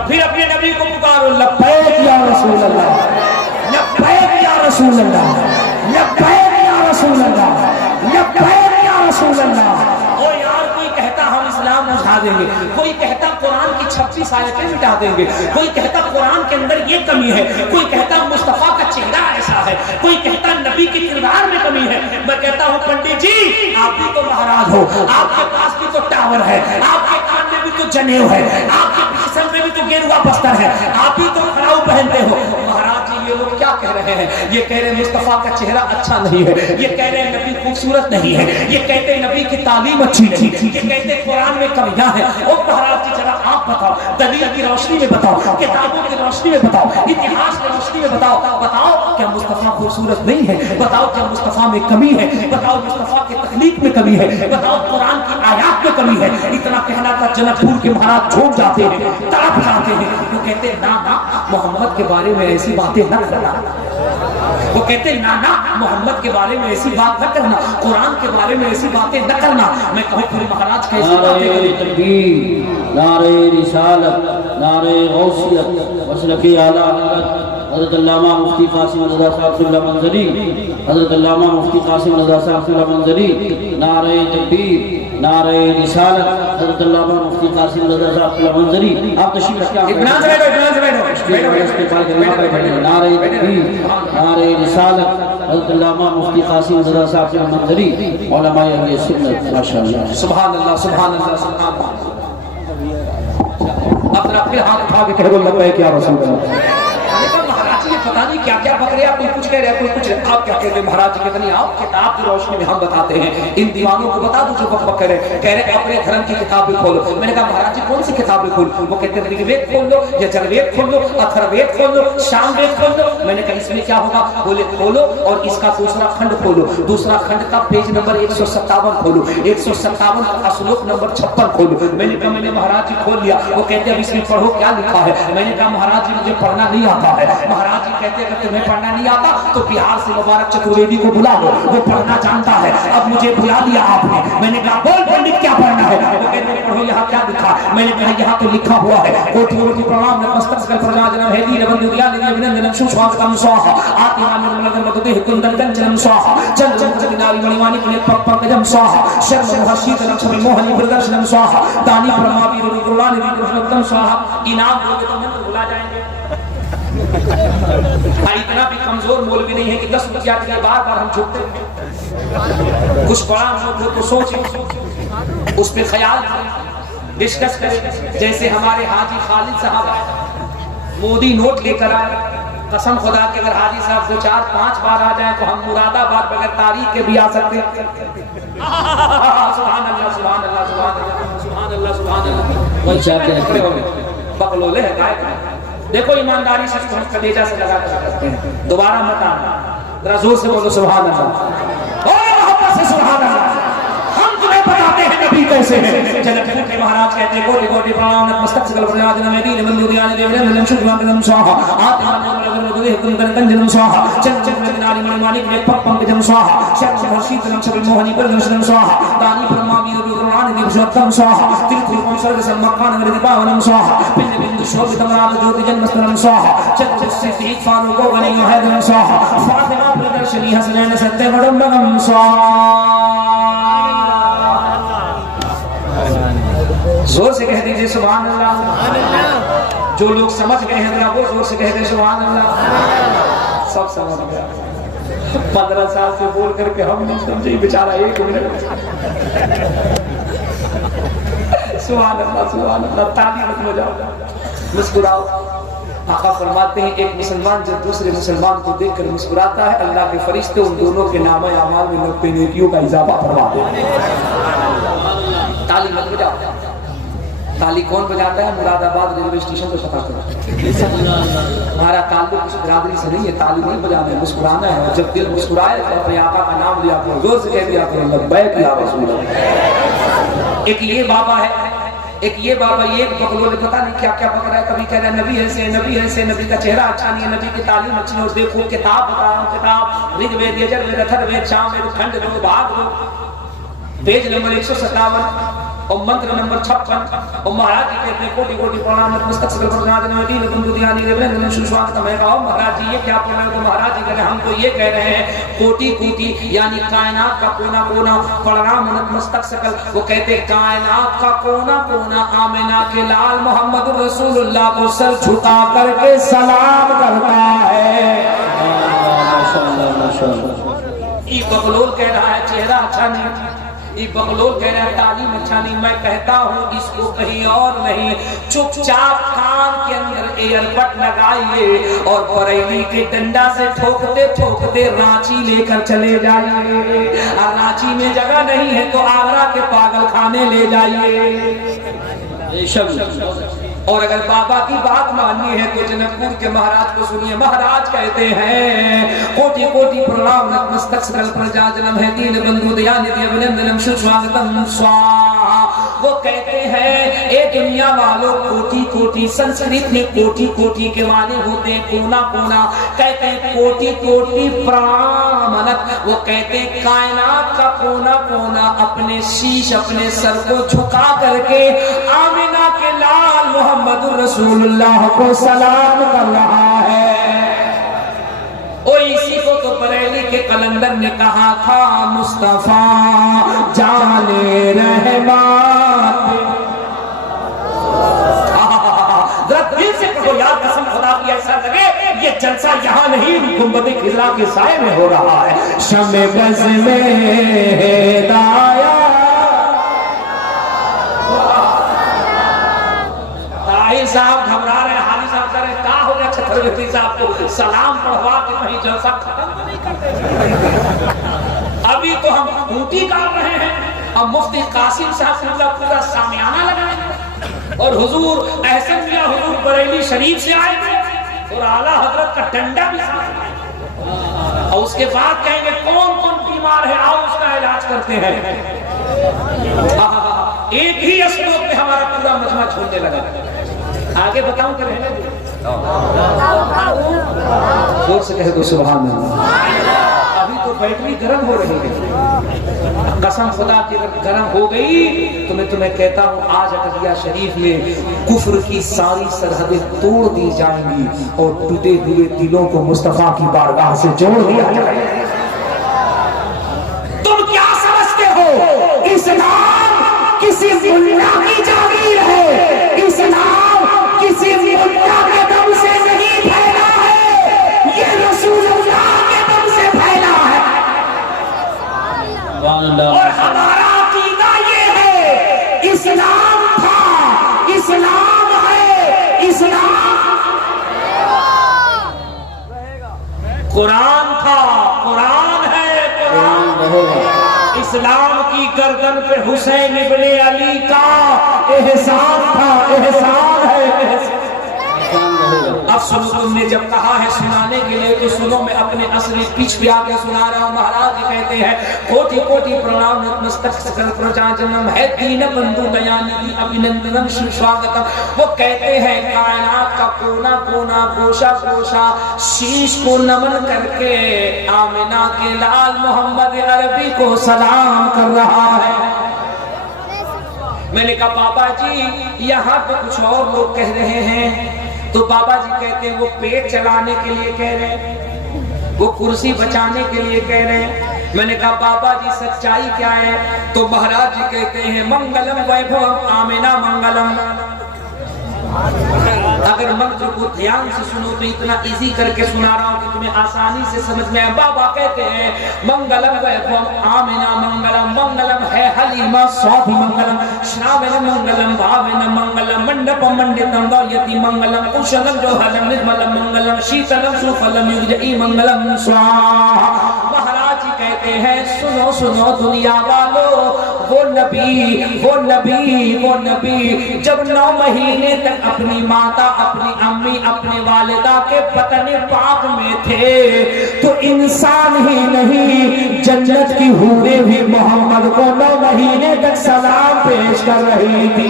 फिर अपने नबी को पुकारो लब्बैक या रसूल अल्लाह, लब्बैक या रसूल अल्लाह, लब्बैक या रसूल अल्लाह, लब्बैक या रसूल अल्लाह। ओ यार, कोई कहता हम इस्लाम बुझा देंगे, कोई कहता कुरान की 26 आयतें मिटा देंगे, कोई कहता कुरान के अंदर ये कमी है, कोई कहता मुस्तफा का चेहरा ऐसा है, कोई कहता नबी के किरदार में कमी है। मैं कहता हूँ पंडित जी, आप भी तो महाराज हो, आपके पास भी तो टावर है, आपके कान में भी तो जनेऊ है, आपके जिस्म में भी तो गेरुआ बस्तर है, आप भी तो खड़ाऊ पहनते हो। महाराज जी, ये लोग क्या कह रहे हैं? ये कह रहे हैं मुस्तफा का चेहरा अच्छा नहीं है, ये कह रहे हैं नबी खूबसूरत नहीं है, ये कहते हैं नबी की तालीम अच्छी नहीं, ये कहते हैं कुरान में कमियां हैं। और महाराज जी जरा आप बताओ, दलील की रोशनी में बताओ, किताबों की रोशनी में बताओ, इतिहास की रोशनी में बताओ, बताओ क्या मुस्तफा खूबसूरत नहीं है? बताओ क्या मुस्तफा में कमी है? बताओ मुस्तफा की तकलीफ में कमी है? बताओ कुरान की आयात में कमी है? इतना कहना था, जनकपुर के महाराज झूठ जाते हैं, तड़प जाते हैं। वो कहते हैं ना ना, मोहम्मद के बारे में ऐसी बातें न करना। वो कहते हैं ना ना, मोहम्मद के बारे में ऐसी बात न करना, कुरान के बारे में ऐसी बातें न करना। मैं कहूँ फिर महाराज कैसी बातें करें? नारे रिसालत, नारे गौसियत, मसलके आला हज़रत अल्लामा मुफ्ती कासिम रज़ा साहब मंजरी, हज़रत अल्लामा मुफ्ती कासिम रज़ा साहब मंजरी। नारे तकबीर, नारे रिसालत, हज़रत अल्लामा मुफ्ती कासिम रज़ा साहब मंजरी। आप तशरीफ रखिए, नारे तकबीर, नारे रिसालत, हज़रत अल्लामा मुफ्ती कासिम रज़ा साहब मंजरी, उलमाए अहले सुन्नत। माशाअल्लाह, सुभान अल्लाह, सुभान अल्लाह, सुभान अल्लाह। अपना फिर हाथ उठा के कह दो लब्बैक या रसूल अल्लाह। पता नहीं क्या क्या बक रहे हैं, कोई कुछ कह रहे हैं, कोई कुछ। आप क्या कहते हैं महाराज जी? कहते नहीं, आप किताब की रोशनी में हम बताते हैं। इन दीवानों को बता दो जो बक बक करे, कह रहे अपने धर्म की किताब भी खोलो। मैंने कहा महाराज जी कौन सी किताब भी खोलो? वो कहते हैं ऋग्वेद खोल लो, यजुर्वेद खोल लो, अथर्ववेद खोल लो, सामवेद खोल लो। मैंने कहा इसमें क्या होगा? बोले खोलो और इसका दूसरा खंड खोलो, दूसरा खंड का पेज नंबर 157 खोलो, 157 का श्लोक नंबर 56 खोलो। मैंने कहा मैंने महाराज जी खोल लिया। वो कहते हैं अब इसमें पढ़ो क्या लिखा है? मैंने कहा महाराज जी मुझे पढ़ना नहीं आता है। महाराज जी कहते हैं तुम्हें पढ़ना नहीं आता तो बिहार से मुबारक चतुर्वेदी को बुला लो, वो पढ़ना जानता है। अब मुझे बुला दिया आपने। मैंने कहा बोल पंडित क्या पढ़ना है? वो कहते हैं पढ़ो यहाँ क्या लिखा? मैंने कहा यहाँ तो लिखा हुआ है कोटि कोटि प्रणाम नमस्तस्कर प्रजाजनम हेदी रवंदुदिया अभिनंदनम सुस्वागतम स्वाहा आतिनाम नमः मदते कुंदन कंचनम स्वाहा चंद्रमणि मणिमाणि पंकजम स्वाहा शर्म हर्षित लक्ष्मी मोहनी प्रदर्शनम स्वाहा दानी परमावीर रुद्रानि विकृष्णोत्तम स्वाहा। इनाम दोगे तो मंत्र भुला जाएंगे। इतना भी कमजोर मौलवी नहीं है कि 10 रुपया के बार बार हम झुकते हैं। कुछ पढ़ा हो तो सोचें, उस पर ख्याल डिस्कस करें। जैसे हमारे हाजी खालिद साहब मोदी नोट लेकर आए, कसम खुदा के अगर हाजी साहब 2 4 5 बार आ जाए तो हम मुरादाबाद बगैर तारीख के भी आ सकते हैं। सुभान अल्लाह सुभान अल्लाह सुभान अल्लाह सुभान अल्लाह सुभान अल्लाह। वही चाहते हैं खड़े हो गए, बकलोले है गाय। देखो ईमानदारी से इसको हम कलेजा से लगा कर सकते हैं। दोबारा मत आना, जरा जोर से बोलो सुभान अल्लाह और मोहब्बत से सुभान अल्लाह। हम तुम्हें बताते हैं नबी कैसे है। जनक के महाराज कहते हैं कोटि कोटि प्रणाम नतमस्तक सकल प्रजाजन में दीन बंधु दियाने देवने मिलन शुभम कदम स्वाहा आत्मा नमन दुहे कुन कन जन्म स्वाहा चल चल में नारी मणि मानिक में पप पंकजम स्वाहा शब्द हर्षी तलम सबल मोहनी पर दर्शनम स्वाहा दानी ब्रह्मा वीर विक्रमान दिव शब्दम स्वाहा तीर्थ स्वर्ग सम्मकान वृद्धि पावनम स्वाहा पिंड बिंदु शोभितम राम ज्योति जन्मस्थलम स्वाहा चल से तीत फारूको गनी हैदम स्वाहा फातिमा प्रदर्शनी हसनैन सत्य वडम्बगम स्वाहा। जोर से कह दीजिए सुभान अल्लाह। जो लोग समझ गए हैं ना वो जोर से कह दे सुभान अल्लाह। सब समझ गया। 15 साल से बोल करके हम नहीं समझे, बेचारा 1 मिनट। सुभान अल्लाह ताली मत बजाओ, मुस्कुराओ। आका फरमाते हैं एक मुसलमान जब दूसरे मुसलमान को देखकर मुस्कुराता है अल्लाह के फरिश्ते उन दोनों के नामे अमाल में 90 नेकियों का इजाफा फरमा देते हैं। ताली मत बजाओ। ताली कौन बजाता है? मुरादाबाद रेलवे स्टेशन पर पता करो। हमारा ताल्लुक उस बिरादरी से नहीं है, ताली नहीं बजाना है, मुस्कुराना है। जब दिल मुस्कुराए तो अपने आका का नाम लिया करो, जोर से कह दिया करो लब्बैक या रसूल अल्लाह। एक ये बाबा है, एक ये बाबा, ये बकलोल पता नहीं क्या क्या पकड़ा है। कभी कह रहा है नबी ऐसे, नबी ऐसे, नबी का चेहरा अच्छा नहीं है, नबी की तालीम अच्छी नहीं। और देखो किताब बता रहा हूँ, किताब ऋग्वेद यजुर्वेद अथर्ववेद सामवेद खंड दो भाग दो, पेज नंबर 157 और मंत्र नंबर 56। और महाराज जी कहते हैं कोटि कोटि प्रणाम नतमस्तक सकल प्रजाजन में दीन बंधु दियाने देवने सुस्वागतम है। कहो महाराज जी ये क्या पढ़ रहे हो? तो महाराज जी कहते हैं हम तो ये कह रहे हैं कोटि कोटि यानी कायनात का कोना कोना प्रणाम नतमस्तक सकल। वो कहते हैं कायनात का कोना कोना आमिना के लाल मोहम्मद रसूलुल्लाह को सर झुका करके सलाम करता है। ये बकलोल कह रहा है चेहरा अच्छा नहीं, ये बकलोल कह रहा है तालीम अच्छा नहीं। मैं कहता हूँ इसको कहीं और नहीं, चुपचाप कान के अंदर एयरबड लगाइए और बरेली के डंडा से ठोकते ठोकते रांची लेकर चले जाइए। और रांची में जगह नहीं है तो आगरा के पागल खाने ले जाइए। और अगर बाबा की बात माननी है तो जनकपुर के महाराज को सुनिए। महाराज कहते हैं कोटि कोटि प्रणाम नतमस्तक सकल प्रजाजनम है दीन बंधु दयानिधि अभिनंदनम सुस्वागतम स्वाहा। वो कहते हैं ए दुनिया वालों कोटि कोटि, संस्कृत में कोटि कोटि के माने होते हैं कोना कोना। कहते हैं कोटि कोटि प्रणाम। वो कहते हैं कायनात का कोना कोना अपने शीश अपने सर को झुका करके आमिना के लाल मोहम्मद रसूलुल्लाह को सलाम कर रहा है। और इसी को तो बरेली के कलंदर ने कहा था मुस्तफा जाने रहमान। दिल से कहो यार कसम खुदा की ऐसा लगे ये जलसा यहाँ नहीं गुंबद खिजरा के साए में हो रहा है। शमे बज़ में दाया साहब घबरा रहे, हाली साहब कह रहे क्या हो गया छत्रपति साहब को सलाम पढ़वा के कहीं जलसा खत्म तो नहीं करते। अभी तो हम ड्यूटी कर रहे हैं, अब मुफ्ती कासिम साहब पूरा सामियाना लगाएंगे और हुजूर एहसन मियां हुजूर बरेली शरीफ से आएंगे और आला हजरत का डंडा भी साथ और उसके बाद कहेंगे कौन कौन बीमार है आओ उसका इलाज करते हैं। एक ही स्लोक में हमारा पूरा मजमा छोड़ने लगा। आगे बताऊं कि रहने दो? जोर से कह दो सुभान अल्लाह। अभी तो बैटरी गर्म हो रही है, कसम खुदा की गर्म हो गई तो मैं तुम्हें कहता हूँ आज अटकिया शरीफ में कुफ्र की सारी सरहदें तोड़ दी जाएंगी और टूटे हुए दिलों को मुस्तफा की बारगाह से जोड़ दिया जाएगा। तुम क्या समझते हो इस्लाम किसी मुल्ला की जागीर है? इस्लाम किसी मुल्ला के दम से नहीं फैला है, ये रसूलुल्लाह के दम से फैला है। और हमारा अकीदा ये है इस्लाम था, इस्लाम है, इस्लाम कुरान था, कुरान है, कुरान रहेगा। इस्लाम की गर्दन पे हुसैन इब्ने अली का एहसान था, एहसान है, एहसान। अब सुनो, तुमने जब कहा है सुनाने के लिए तो सुनो, मैं अपने असली पिच पे आके सुना रहा हूँ। महाराज जी कहते हैं कोटि कोटि प्रणाम नतमस्तक सकल प्रजा जन्म है दीन बंधु दयानिधि अभिनंदनम सुस्वागतम। वो कहते हैं कायनात का कोना कोना कोशा कोशा शीश को नमन करके आमिना के लाल मोहम्मद अरबी को सलाम कर रहा है। मैंने कहा बाबा जी यहाँ तो कुछ और लोग कह रहे हैं। तो बाबा जी कहते हैं वो पेट चलाने के लिए कह रहे हैं, वो कुर्सी बचाने के लिए कह रहे हैं। मैंने कहा बाबा जी सच्चाई क्या है? तो महाराज जी कहते हैं मंगलम वैभव आमिना मंगलम। अगर मंत्र को ध्यान से सुनो तो इतना इजी करके सुना रहा हूं कि तुम्हें आसानी से समझ में आए। बाबा कहते हैं मंगलम वैभव आमिना मंगलम। मंगलम है हलीमा स्वाभि मंगलम, श्रावण मंगलम भावेन मंगलम, मंडप मंडितम यति मंगलम, कुशलम जो हलम निर्मलम मंगलम, शीतलम सुफलम युजई मंगलम स्वाहा। महाराज जी कहते हैं सुनो सुनो दुनिया वालों, वो नबी वो नबी वो नबी जब 9 महीने तक अपनी माता अपनी अम्मी अपने वालिदा के बतन पाक में थे तो इंसान ही नहीं जन्नत की हूरें भी मोहम्मद को 9 महीने तक सलाम पेश कर रही थी।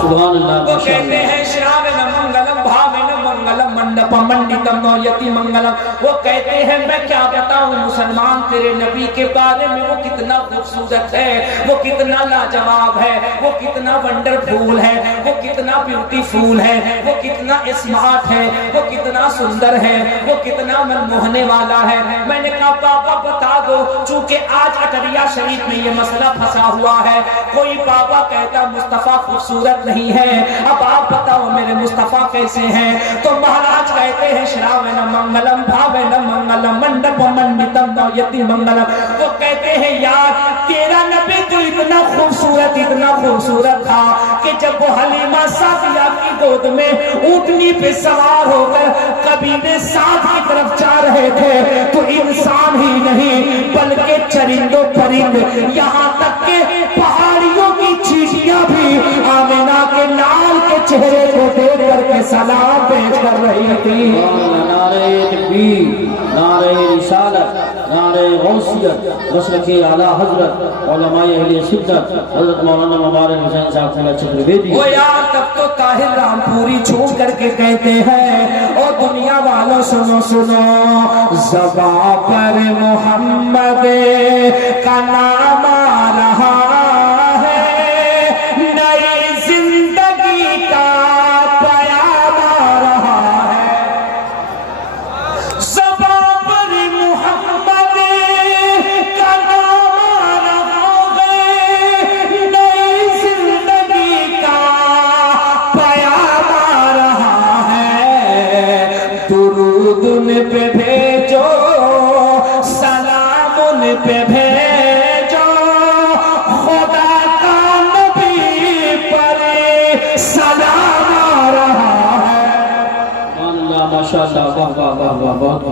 सुभान अल्लाह। वो कहते हैं श्रावण मंगलम भावेन मंगलम मंडप मंडितम यति मंगलम। वो कहते हैं मैं क्या बताऊं मुसलमान तेरे नबी के बारे में, वो कितना खूबसूरत है, वो कितना लाजवाब है, वो कितना वंडरफुल है, वो कितना ब्यूटीफुल है, वो कितना स्मार्ट है, वो कितना सुंदर है, वो कितना मनमोहने वाला है। मैंने कहा बाबा बता दो, चूंकि आज अटरिया शरीफ में ये मसला फंसा हुआ है। कोई बाबा कहता मुस्तफा खूबसूरत नहीं है, अब आप बताओ मेरे मुस्तफा कैसे हैं? तो महाराज कहते हैं श्रावण मंगलम भावेन मंगलम मंडप मंडितम यति मंगलम। वो कहते हैं यार तेरा नबी तो इतना खूबसूरत था कि जब वो हलीमा सादिया की गोद में ऊंटनी पे सवार होकर कबीले साथ की तरफ जा रहे थे तो इंसान ही नहीं बल्कि चरिंदों परिंद यहाँ तक के पहाड़ियों की चींटियां भी आमिना के लाल के चेहरे को देख करके सलाम पेश कर रही थी। नारे तकबीर, नारे रिसालत, नारे गौसियत, मसलके आला हजरत उलमाए अहले सुन्नत हजरत मौलाना मुबारक हुसैन साहब से चक्रवर्ती। वो यार तब तो ताहिर रामपुरी छोड़ करके कहते हैं और दुनिया वालों सुनो सुनो, ज़बां पर मोहम्मद का नाम आ रहा है, नई जिंदगी का प्यार आ रहा है। ज़बां पर मोहम्मद का नाम आ रहा है, नई जिंदगी का प्यार आ रहा है। दुरूद उन पे भेजो, सलाम उन पे भेजो, खुदा का नबी पर सलाम आ रहा है। अल्लाह माशाअल्लाह, वाह वाह वाह वाह, बहुत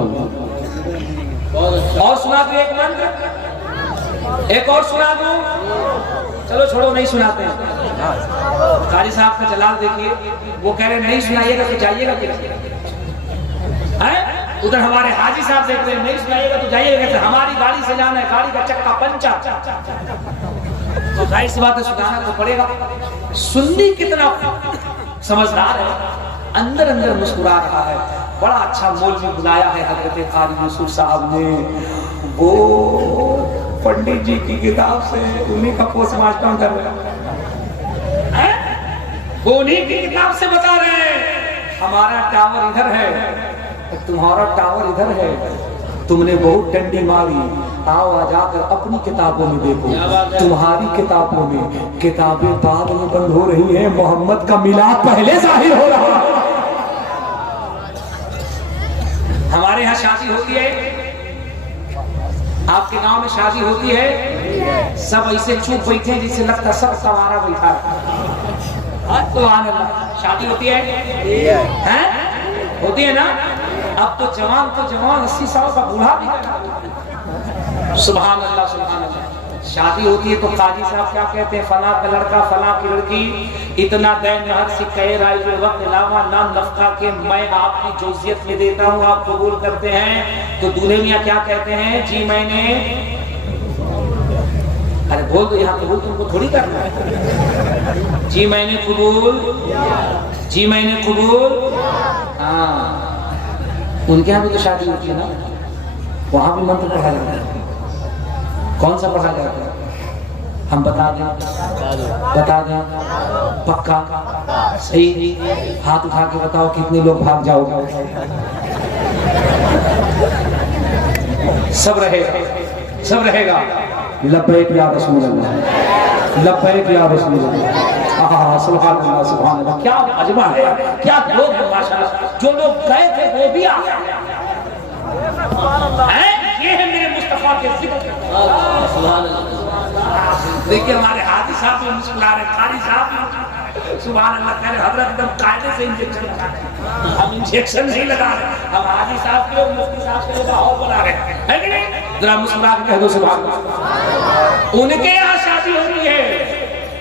अच्छा। और सुना दो एक मंत्र, एक और सुना दो। चलो छोड़ो नहीं सुनाते हैं। कारी साहब का जलाल देखिए, वो कह रहे नहीं सुनाइएगा तो जाइएगा हैं? उधर हमारे हाजी साहब देख रहे हैं नहीं सुनाइएगा तो जाइएगा कैसे? हमारी गाड़ी से जाना है, गाड़ी का चक्का पंचर, तो जाहिर सी बात है सुनाना तो पड़ेगा। सुन्नी कितना समझदार है, अंदर अंदर मुस्कुरा रहा है। बड़ा अच्छा मौलवी बुलाया है हजरत कारी यूसुफ साहब ने, वो पंडित जी की किताब से उन्हीं का पोस्टमार्टम कर रहे हैं, वो उन्हीं की किताब से बता रहे हैं हमारा टावर इधर है, तुम्हारा टावर इधर है, तुमने बहुत डंडी मारी, आओ आ जाकर अपनी किताबों में देखो, तुम्हारी किताबों में किताबें बाद में बंद हो रही हैं, मोहम्मद का मिलाद पहले जाहिर हो रहा है। हमारे यहाँ शादी होती है, आपके गांव में शादी होती है, सब ऐसे चुप बैठे जिससे लगता सब सवारा बैठा है। तो शादी होती है, हैं? होती है ना? अब तो जवान 80 साल का बूढ़ा भी है। सुभान अल्लाह सुभान अल्लाह। शादी होती है तो काजी साहब क्या कहते हैं, फला का लड़का फला की लड़की इतना दैन नहर से कह रहा है जो वक्त लावा नाम नफका के मैं आपकी जोजियत में देता हूँ, आप कबूल करते हैं। तो दूल्हे मियाँ क्या कहते हैं, जी मैंने, अरे बोल दो यहाँ कबूल तुमको थोड़ी करना है, जी मैंने कबूल, जी मैंने कबूल। हाँ उनके यहाँ भी तो शादी होती है ना, वहां भी मंत्र पढ़ा जाता है। कौन सा पढ़ा जाता है हम बता दें, बता दें पक्का सही, हाथ उठा के बताओ कितने लोग भाग जाओगे। सब रहेगा, सब रहेगा। लब्बैक या रसूल अल्लाह, लब्बैक या रसूल अल्लाह। सुभान अल्लाह सुभान अल्लाह। क्या अजमा है, क्या लोग माशाअल्लाह, जो लोग गए थे वो भी आ गए। ये है मेरे मुस्तफा के जिक्र। देखिए हमारे हाजी साहब भी मुस्कुरा रहे, कारी साहब सुभान अल्लाह कह रहे, हजरत एकदम कायदे से इंजेक्शन लगा रहे, हम इंजेक्शन नहीं लगा रहे, हम हाजी साहब के मुफ्ती साहब के लिए माहौल बना रहे हैं कि नहीं। जरा मुस्कुरा के कह दो सुभान अल्लाह। उनके यहाँ शादी होती है,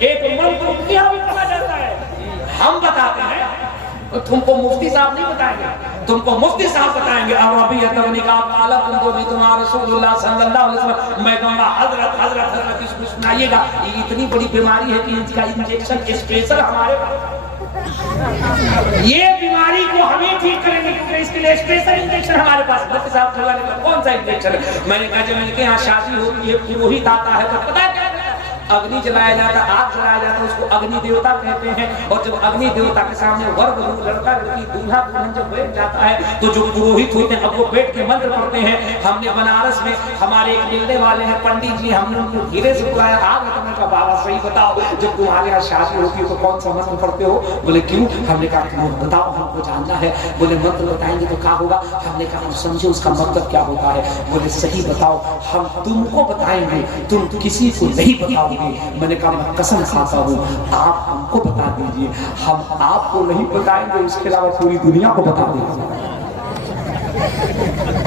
एक मंत्र उनके यहाँ भी पढ़ा जाता है, हम बताते हैं, तुमको मुफ्ती साहब नहीं बताएंगे, तुमको मुफ्ती साहब बताएंगे। अब अभी मैं कहूँगा हजरत हजरत हजरत इसको सुनाइएगा, ये इतनी बड़ी बीमारी है कि इसका इंजेक्शन स्पेशल हमारे ये बीमारी को हमें ठीक करेंगे, क्योंकि इसके लिए स्पेशल इंजेक्शन हमारे पास। मुफ्ती साहब कौन सा इंजेक्शन है? मैंने कहा जब इनके यहाँ शादी होती है पुरोहित आता है तो पता है अग्नि जलाया जाता, आग जलाया जाता, उसको अग्नि देवता कहते हैं। और जब अग्नि देवता के सामने वर वधू लड़का लड़की दूल्हा दुल्हन जब बैठ जाता है तो जो पुरोहित होते हैं अब वो बैठ के मंत्र पढ़ते हैं। हमने बनारस में हमारे एक मिलने वाले हैं पंडित जी, हमने उनको धीरे से बुलाया, आ गए का बाबा सही बताओ जब तुम्हारे यहाँ शादी होती है तो कौन सा मंत्र पढ़ते हो? बोले क्यों? हमने कहा तुम बताओ, हमको जानना है। बोले मंत्र बताएंगे तो क्या होगा? हमने कहा हम समझे उसका मतलब क्या होता है। बोले सही बताओ, हम तुमको बताएंगे, तुम किसी को नहीं बताओ। मैंने कहा मैं कसम खाता हूँ आप हमको बता दीजिए, हम आपको नहीं बताएंगे, उसके अलावा पूरी दुनिया को बता देंगे।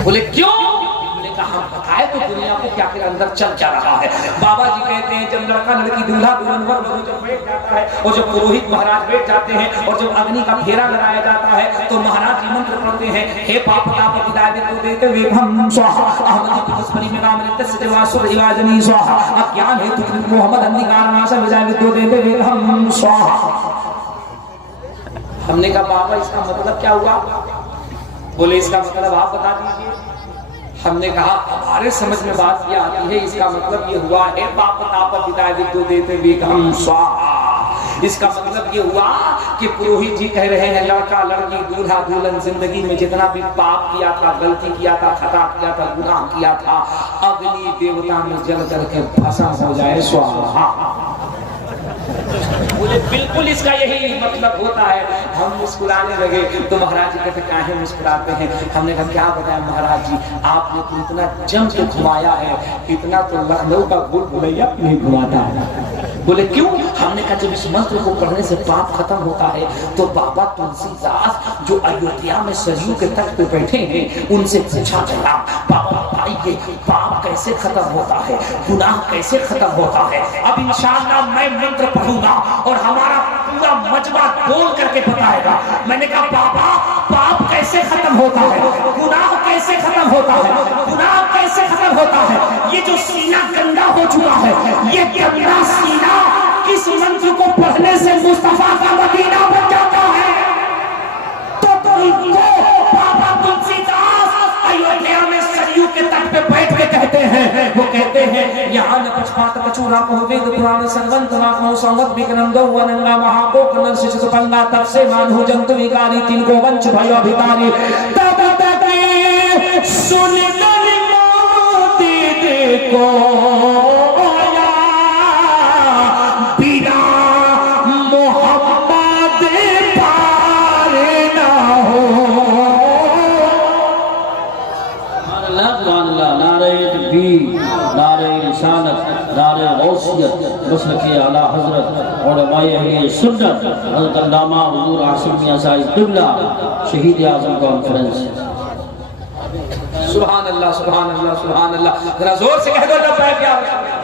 बोले क्यों? मैंने कहा हम बताए तो दुनिया को क्या के अंदर चल जा रहा है। बाबा जी कहते हैं जब लड़का लड़की दूल्हा दुल्हन वर वधू जब बैठ जाता है और जब पुरोहित महाराज बैठ जाते हैं और जब अग्नि का फेरा लगाया जाता है तो महाराज जी मंत्र पढ़ते हैं, हे पाप ताप विदाय को देते हुए हम स्वाहा अहमद पुष्पनी में नाम लेते सदेवासुर इवाजनी स्वाहा अज्ञान है तुम मोहम्मद अंधकार नाश विदाय को देते हुए हम स्वाहा। हमने कहा बाबा इसका मतलब क्या हुआ? बोले इसका मतलब आप बता दीजिए। हमने कहा हमारे समझ में बात ये आती है, इसका मतलब ये हुआ है पाप ताप विदाय विद्यो देते वेगम स्वाहा। इसका मतलब ये हुआ कि पुरोहित जी कह रहे हैं लड़का लड़की दूल्हा दुल्हन जिंदगी में जितना भी पाप किया था, गलती किया था, खता किया था, गुनाह किया था, अग्नि देवता में जल करके भस्म हो जाए स्वाहा। बोले बिल्कुल इसका यही मतलब होता है। हम मुस्कुराने लगे तो महाराज जी कहते काहे मुस्कुराते हैं? हमने कहा क्या बताया महाराज जी, आपने तो इतना जम के घुमाया है, इतना तो लखनऊ का भूल भुलैया नहीं घुमाता है। बोले क्यों? हमने कहा जब इस मंत्र को पढ़ने से पाप खत्म होता है तो बाबा तुलसीदास जो अयोध्या में सरयू के तट पे बैठे हैं उनसे पूछा गया बाबा बताइए पाप कैसे खत्म होता है, गुनाह कैसे खत्म होता है? अब इंशाअल्लाह मैं मंत्र पढ़ूंगा और हमारा पूरा मजमा बोल करके बताएगा। मैंने कहा बाबा पाप कैसे खत्म होता है, गुनाह कैसे खत्म होता है, गुनाह कैसे खत्म होता है? ये जो सीना गंदा हो चुका है, ये गंदा सीना किस मंत्र को पढ़ने से मुस्तफा का मदीना बन जाता है? तो बाबा तुलसीदास अयोध्या में सरयू के तट पे बैठ के कहते हैं, वो कहते हैं यहाँ न पक्षपात कचूरा को वेद पुराण संगंत नामो संगत विक्रम दो वनंगा महाकोक नरसिंह पंगा तब से मानहु जंतु विकारी तीन को वंश भयो अभिकारी तब तक सुन मोती देखो आला हजरत और अहले सुन्नत हज़रत अल्लामा हुज़ूर आसिम मियां साहिब क़िबला शहीद आज़म कॉन्फ्रेंस। सुभान अल्लाह सुभान अल्लाह सुभान अल्लाह। जरा जोर से कह दो लब्बैक या रसूल अल्लाह।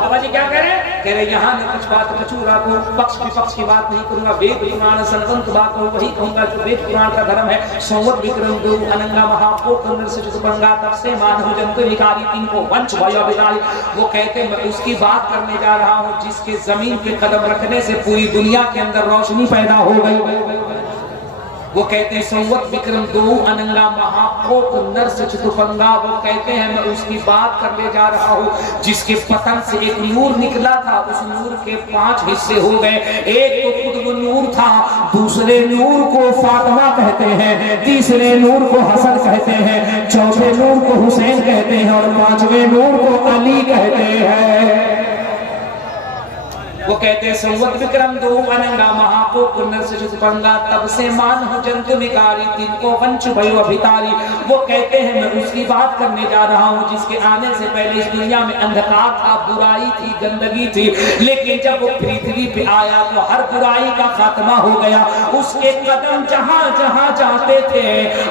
बाबा जी क्या कह रहे हैं? कह रहे यहाँ ने कुछ बात कचूरा को पक्ष विपक्ष की बात नहीं करूंगा, वेद पुराण संतंत बात को वही कहूंगा जो वेद पुराण का धर्म है। संवत विक्रम दो अनंगा महापो कन्नर से चतुरंगा तब से मानव जंतु विकारी तीन को वंश भयो विकारी। वो कहते मैं उसकी बात करने जा रहा हूँ जिसके जमीन पे कदम रखने से पूरी दुनिया के अंदर रोशनी पैदा हो गई। वो कहते हैं संवत विक्रम दो अनंगा महाकोप नर से चतुरंगा। वो कहते हैं मैं उसकी बात करने जा रहा हूँ जिसके पतन से एक नूर निकला था, उस नूर के 5 हिस्से हो गए। एक तो खुद वो नूर था, दूसरे नूर को फातिमा कहते हैं, तीसरे नूर को हसन कहते हैं, चौथे नूर को हुसैन कहते हैं और 5वें नूर को अली कहते हैं। वो कहते हैं संवत विक्रम दो अनंगा महाको पुनर से चतुरंगा तब से मान हो जंतु विकारी तीन को वंश भयो अभितारी। वो कहते हैं मैं उसकी बात करने जा रहा हूँ जिसके आने से पहले इस दुनिया में अंधकार था, बुराई थी, गंदगी थी, लेकिन जब वो पृथ्वी पे आया तो हर बुराई का खात्मा हो गया। उसके कदम जहाँ जहाँ जाते थे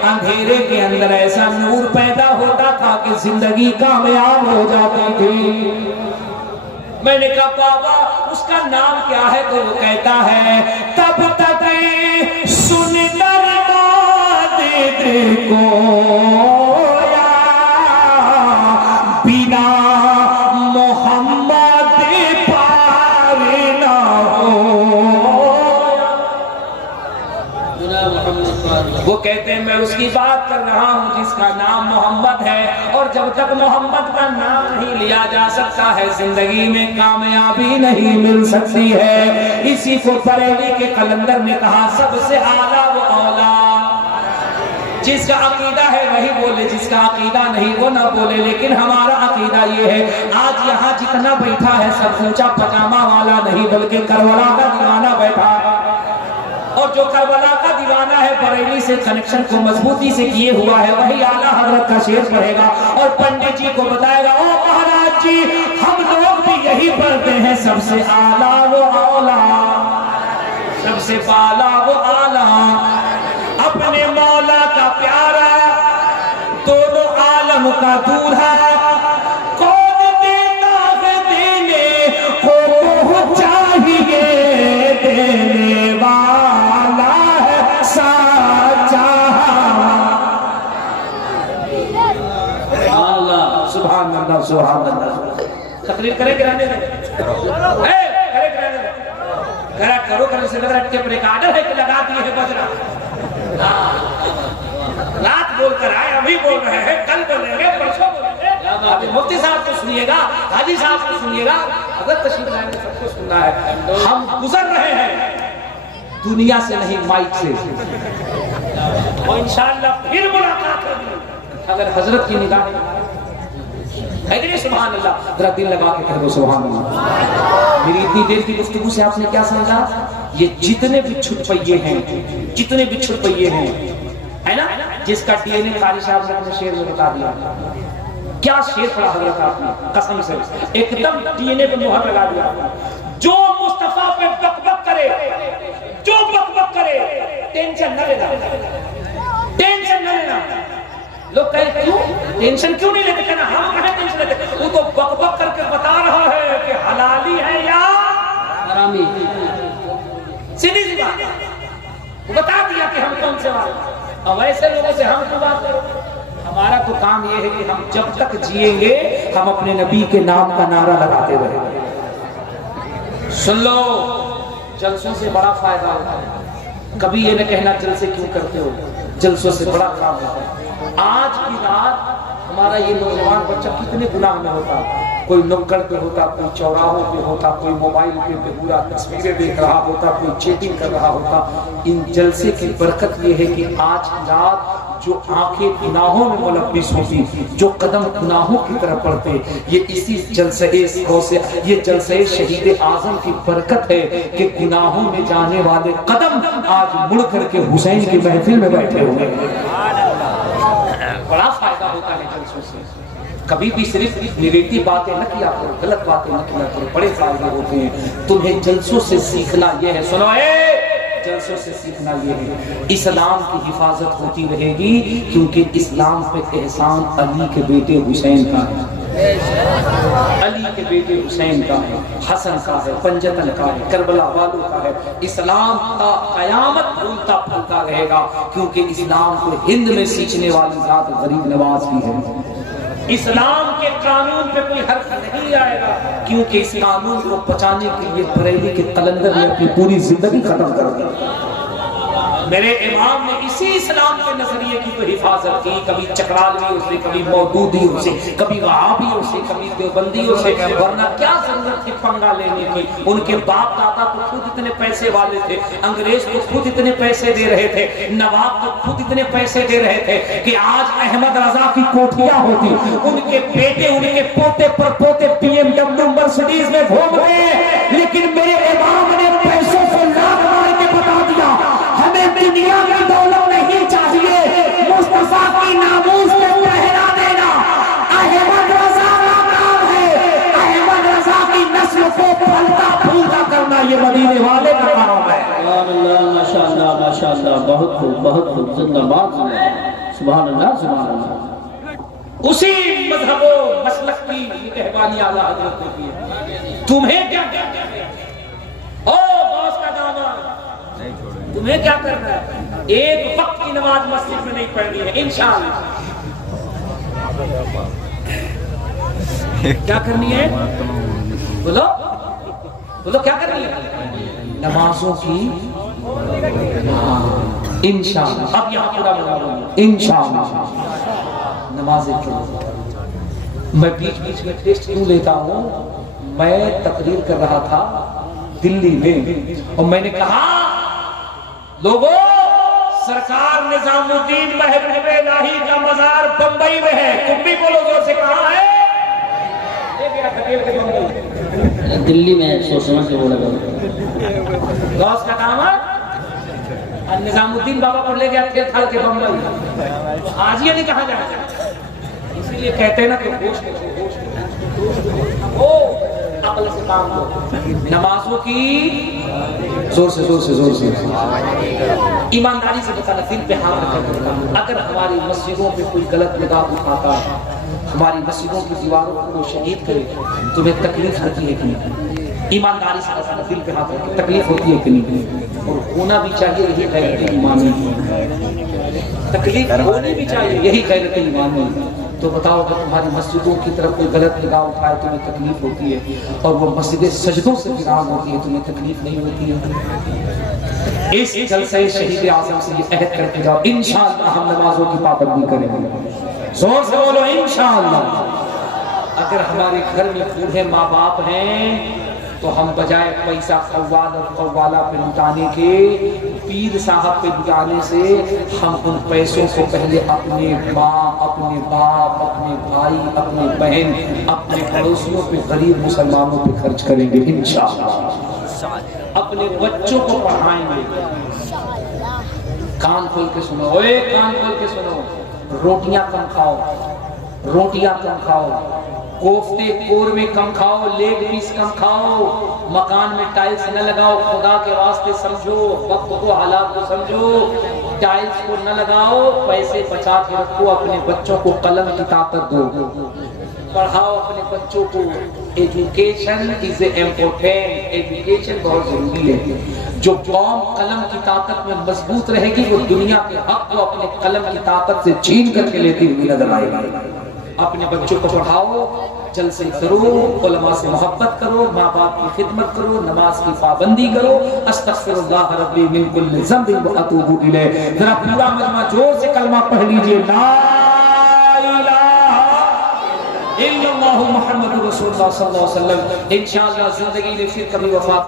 अंधेरे के अंदर ऐसा नूर पैदा होता था कि जिंदगी कामयाब हो जाती थी। मैंने कहा बाबा उसका नाम क्या है? तो वो कहता है तब तक सुन को बिना मोहम्मद पार ना हो। वो कहते हैं मैं उसकी बात कर रहा हूँ जिसका नाम मोहम्मद है, और जब तक मोहम्मद का नाम नहीं लिया जा सकता है जिंदगी में कामयाबी नहीं मिल सकती है। इसी को बरेली के कलंदर ने कहा सबसे आला वो औला। जिसका अकीदा है वही बोले, जिसका अकीदा नहीं वो ना बोले। लेकिन हमारा अकीदा ये है आज यहाँ जितना बैठा है सब ऊंचा पजामा वाला नहीं बल्कि करबला का दीवाना बैठा है, और जो करबला का दीवाना है बरेली से कनेक्शन को मजबूती से किए हुआ है वही आला हजरत का शेर पढ़ेगा और पंडित जी को बताएगा ओ महाराज जी हम लोग भी यही पढ़ते हैं सबसे आला वो औला, सबसे बाला वो आला, अपने मौला का प्यारा, दोनों आलम का दूल्हा, कौन देता है देने को चाहिए देने वाला है साचा। सुभान अल्लाह सुभान अल्लाह। तकरीर करेंगे रहने करो करने से लग रहा है टेप रिकॉर्डर है कि लगा दिए है बज रहा। रात बोलकर आए, अभी बोल रहे हैं, कल बोलेंगे, परसों बोलेंगे। अभी मुफ्ती साहब को सुनिएगा, हाजी साहब को सुनिएगा, अगर तशरीफ लाएंगे सबको सुनना है। हम गुजर रहे हैं दुनिया से नहीं माइक से, और इंशाअल्लाह फिर मुलाकात होगी अगर हजरत की निगाह है कि नहीं। सुभान अल्लाह। जरा दिल लगा के कह दो सुभान अल्लाह। मेरी इतनी देर की गुफ्तगू से आपने क्या समझा? ये जितने भी छुटपैये हैं, जितने भी छुटपैये हैं, है ना, जिसका डीएनए कारी साहब ने अपने शेर में बता दिया। क्या शेर पढ़ा हजरत आपने, कसम से एकदम डीएनए पे मुहर लगा दिया। जो मुस्तफा पे बकबक करे, जो बकबक करे, टेंशन न लेना, टेंशन न लेना। लोग कहे क्यों टेंशन क्यों नहीं लेते? कहना हम कहाँ टेंशन लेते, वो तो बकबक करके बता रहा है कि हलाली है या हरामी। सीधी सी बात, वो बता दिया कि हम कौन से वाले। अब ऐसे लोगों से हम क्यों बात करें? हमारा तो काम ये है कि हम जब तक जिएंगे हम अपने नबी के नाम का नारा लगाते रहेंगे। सुन लो, जलसों से बड़ा फायदा होता है। कभी ये न कहना जलसे क्यों करते हो, जलसों से बड़ा काम होता है। आज की रात हमारा ये नौजवान बच्चा कितने गुनाह में होता, कोई नुक्कड़ पे होता, कोई चौराहों पे होता, कोई मोबाइल पे पूरा तस्वीरें देख रहा होता, कोई चैटिंग कर रहा होता। इन जलसे की बरकत ये है कि आज की रात जो आंखें गुनाहों में मुलव्विस होती, जो कदम गुनाहों की तरफ बढ़ते, ये इसी जलसे से, ये जलसे शहीद आजम की बरकत है कि गुनाहों में जाने वाले कदम आज मुड़ करके हुसैन की महफिल में बैठे हुए हैं। बड़ा फायदा होता है जलसों से। कभी भी सिर्फ निगेटिव बातें न किया करो, गलत बातें न किया करो, बड़े फायदे होते हैं। तुम्हें जलसों से सीखना यह है। सुनो जलसों से सीखना ये है, इस्लाम की हिफाजत होती रहेगी क्योंकि इस्लाम पे एहसान अली के बेटे हुसैन का है, अली के बेटे हुसैन का है, हसन का है, पंजतन का है, करबला वालों का है। इस्लाम का कयामत फूलता फलता रहेगा क्योंकि इस्लाम को हिंद में सींचने वाली जात गरीब नवाज की है। इस्लाम के कानून पे कोई हर्फ नहीं आएगा क्योंकि इस कानून को बचाने के लिए बरेली के कलंदर ने अपनी पूरी जिंदगी खत्म कर दी। मेरे इमाम ने इसी इस्लाम के नजरिए की तो हिफाजत की, कभी चकरालवियों से, कभी मौदूदियों से, कभी वहाबियों से, कभी देवबंदियों से, वरना क्या जरूरत थी पंगा लेने की। उनके बाप दादा तो खुद इतने पैसे वाले थे, अंग्रेज तो खुद इतने पैसे दे रहे थे, नवाब तो खुद इतने पैसे दे रहे थे कि आज अहमद रजा की कोठियां होती, उनके बेटे उनके पोते पर पोते BMW मर्सिडीज में घूम रहे, लेकिन मेरे इमाम ने पैसों को लात मार के बता दिया हमें दुनिया की दौलत नहीं चाहिए, मुस्तफा की नामूस पे पहरा देना। अहमद रजा का नाम है, अहमद रजा की नस्ल को फलता फूलता करना ये मदीने वाले का काम है। माशाअल्लाह माशाअल्लाह, बहुत खूब बहुत खूब, जिंदाबाद सुभान अल्लाह सुभान अल्लाह। उसी मजहबो मसलक की मेहरबानी आला हजरत ने की है। तुम्हें क्या ओ बॉस का दामन, तुम्हें क्या करना है? एक वक्त की नमाज मस्जिद में नहीं पढ़नी है इंशाअल्लाह। क्या करनी है? बोलो बोलो, क्या करनी है? नमाजों की इंशाअल्लाह। अब यहाँ पूरा बोला इंशाअल्लाह नमाजें क्यों। मैं बीच बीच में टेस्ट क्यों लेता हूँ? मैं तकरीर कर रहा था दिल्ली में और मैंने कहा लोगों, सरकार निजामुद्दीन महबूब इलाही का मजार बंबई में है। तुम भी बोलो जोर से, कहाँ है? दिल्ली में सोचना से बोला गौस का दामन निजामुद्दीन बाबा को ले गया खेल थाल के बंबई, तो आज ये नहीं कहा जाएगा। इसीलिए कहते हैं ना कि होश ओ अकल से काम लो। नमाजों की जोर से जोर से जोर से ईमानदारी से बताना, दिल पे हाथ रखकर बताना। अगर हमारी मस्जिदों पे कोई गलत निगाह उठाता है, हमारी मस्जिदों की दीवारों को शहीद करे, तुम्हें तकलीफ होती है कि नहीं? ईमानदारी से बताना, दिल पे हाथ रखकर, तकलीफ होती है कि नहीं? और होना भी चाहिए, यही गैरत ईमान है। तकलीफ होनी भी चाहिए, यही गैरत ईमान है। तो बताओ, अगर तुम्हारी मस्जिदों की तरफ कोई गलत निगाह उठाए तुम्हें तकलीफ होती है, और वो मस्जिदें सजदों से वीरान होती है, तुम्हें तकलीफ नहीं होती है? इस जलसे शहीद आज़म से ये अहद करके जाओ, इंशाअल्लाह हम नमाजों की पाबंदी करेंगे। जोर से बोलो इंशाअल्लाह। अगर हमारे घर में बूढ़े माँ बाप हैं तो हम बजाय पैसा कव्वाल और कव्वाला पे लुटाने के, पीर साहब पे लुटाने से, हम उन पैसों को पहले अपने माँ, अपने बाप, अपने भाई, अपने बहन, अपने पड़ोसियों पे, गरीब मुसलमानों पे खर्च करेंगे इंशाअल्लाह। अपने बच्चों को पढ़ाएंगे। कान खोल के सुनो, ओए कान खोल के सुनो। रोटियां कम खाओ, रोटियां कम खाओ, कोफ्ते कोरमे कम खाओ, लेग पीस कम खाओ, मकान में टाइल्स न लगाओ, खुदा के वास्ते समझो, वक्त को हालात को समझो, टाइल्स को न लगाओ, पैसे बचा के रखो, अपने बच्चों को कलम की ताकत दो, पढ़ाओ अपने बच्चों को। एजुकेशन इज इम्पोर्टेंट, एजुकेशन बहुत जरूरी है। जो कौम कलम की ताकत में मजबूत रहेगी वो दुनिया के हक को अपने कलम की ताकत से छीन करके लेती हुई नजर आएगी। अपने बच्चों को पढ़ाओ, जलसे करो, उलमा से मोहब्बत करो, माँ बाप की खिदमत करो, नमाज की पाबंदी करो। अस्तगफिरुल्लाह रब्बी मिन कुल्लि ज़ंबिन व अतूबु इलैह। जरा पूरा मजमा जोर से कलमा पढ़ लीजिए, ला इलाहा इल्लल्लाहु मुहम्मदुर रसूलुल्लाह सल्लल्लाहु अलैहि वसल्लम। इंशाअल्लाह जिंदगी में फिर कभी वफात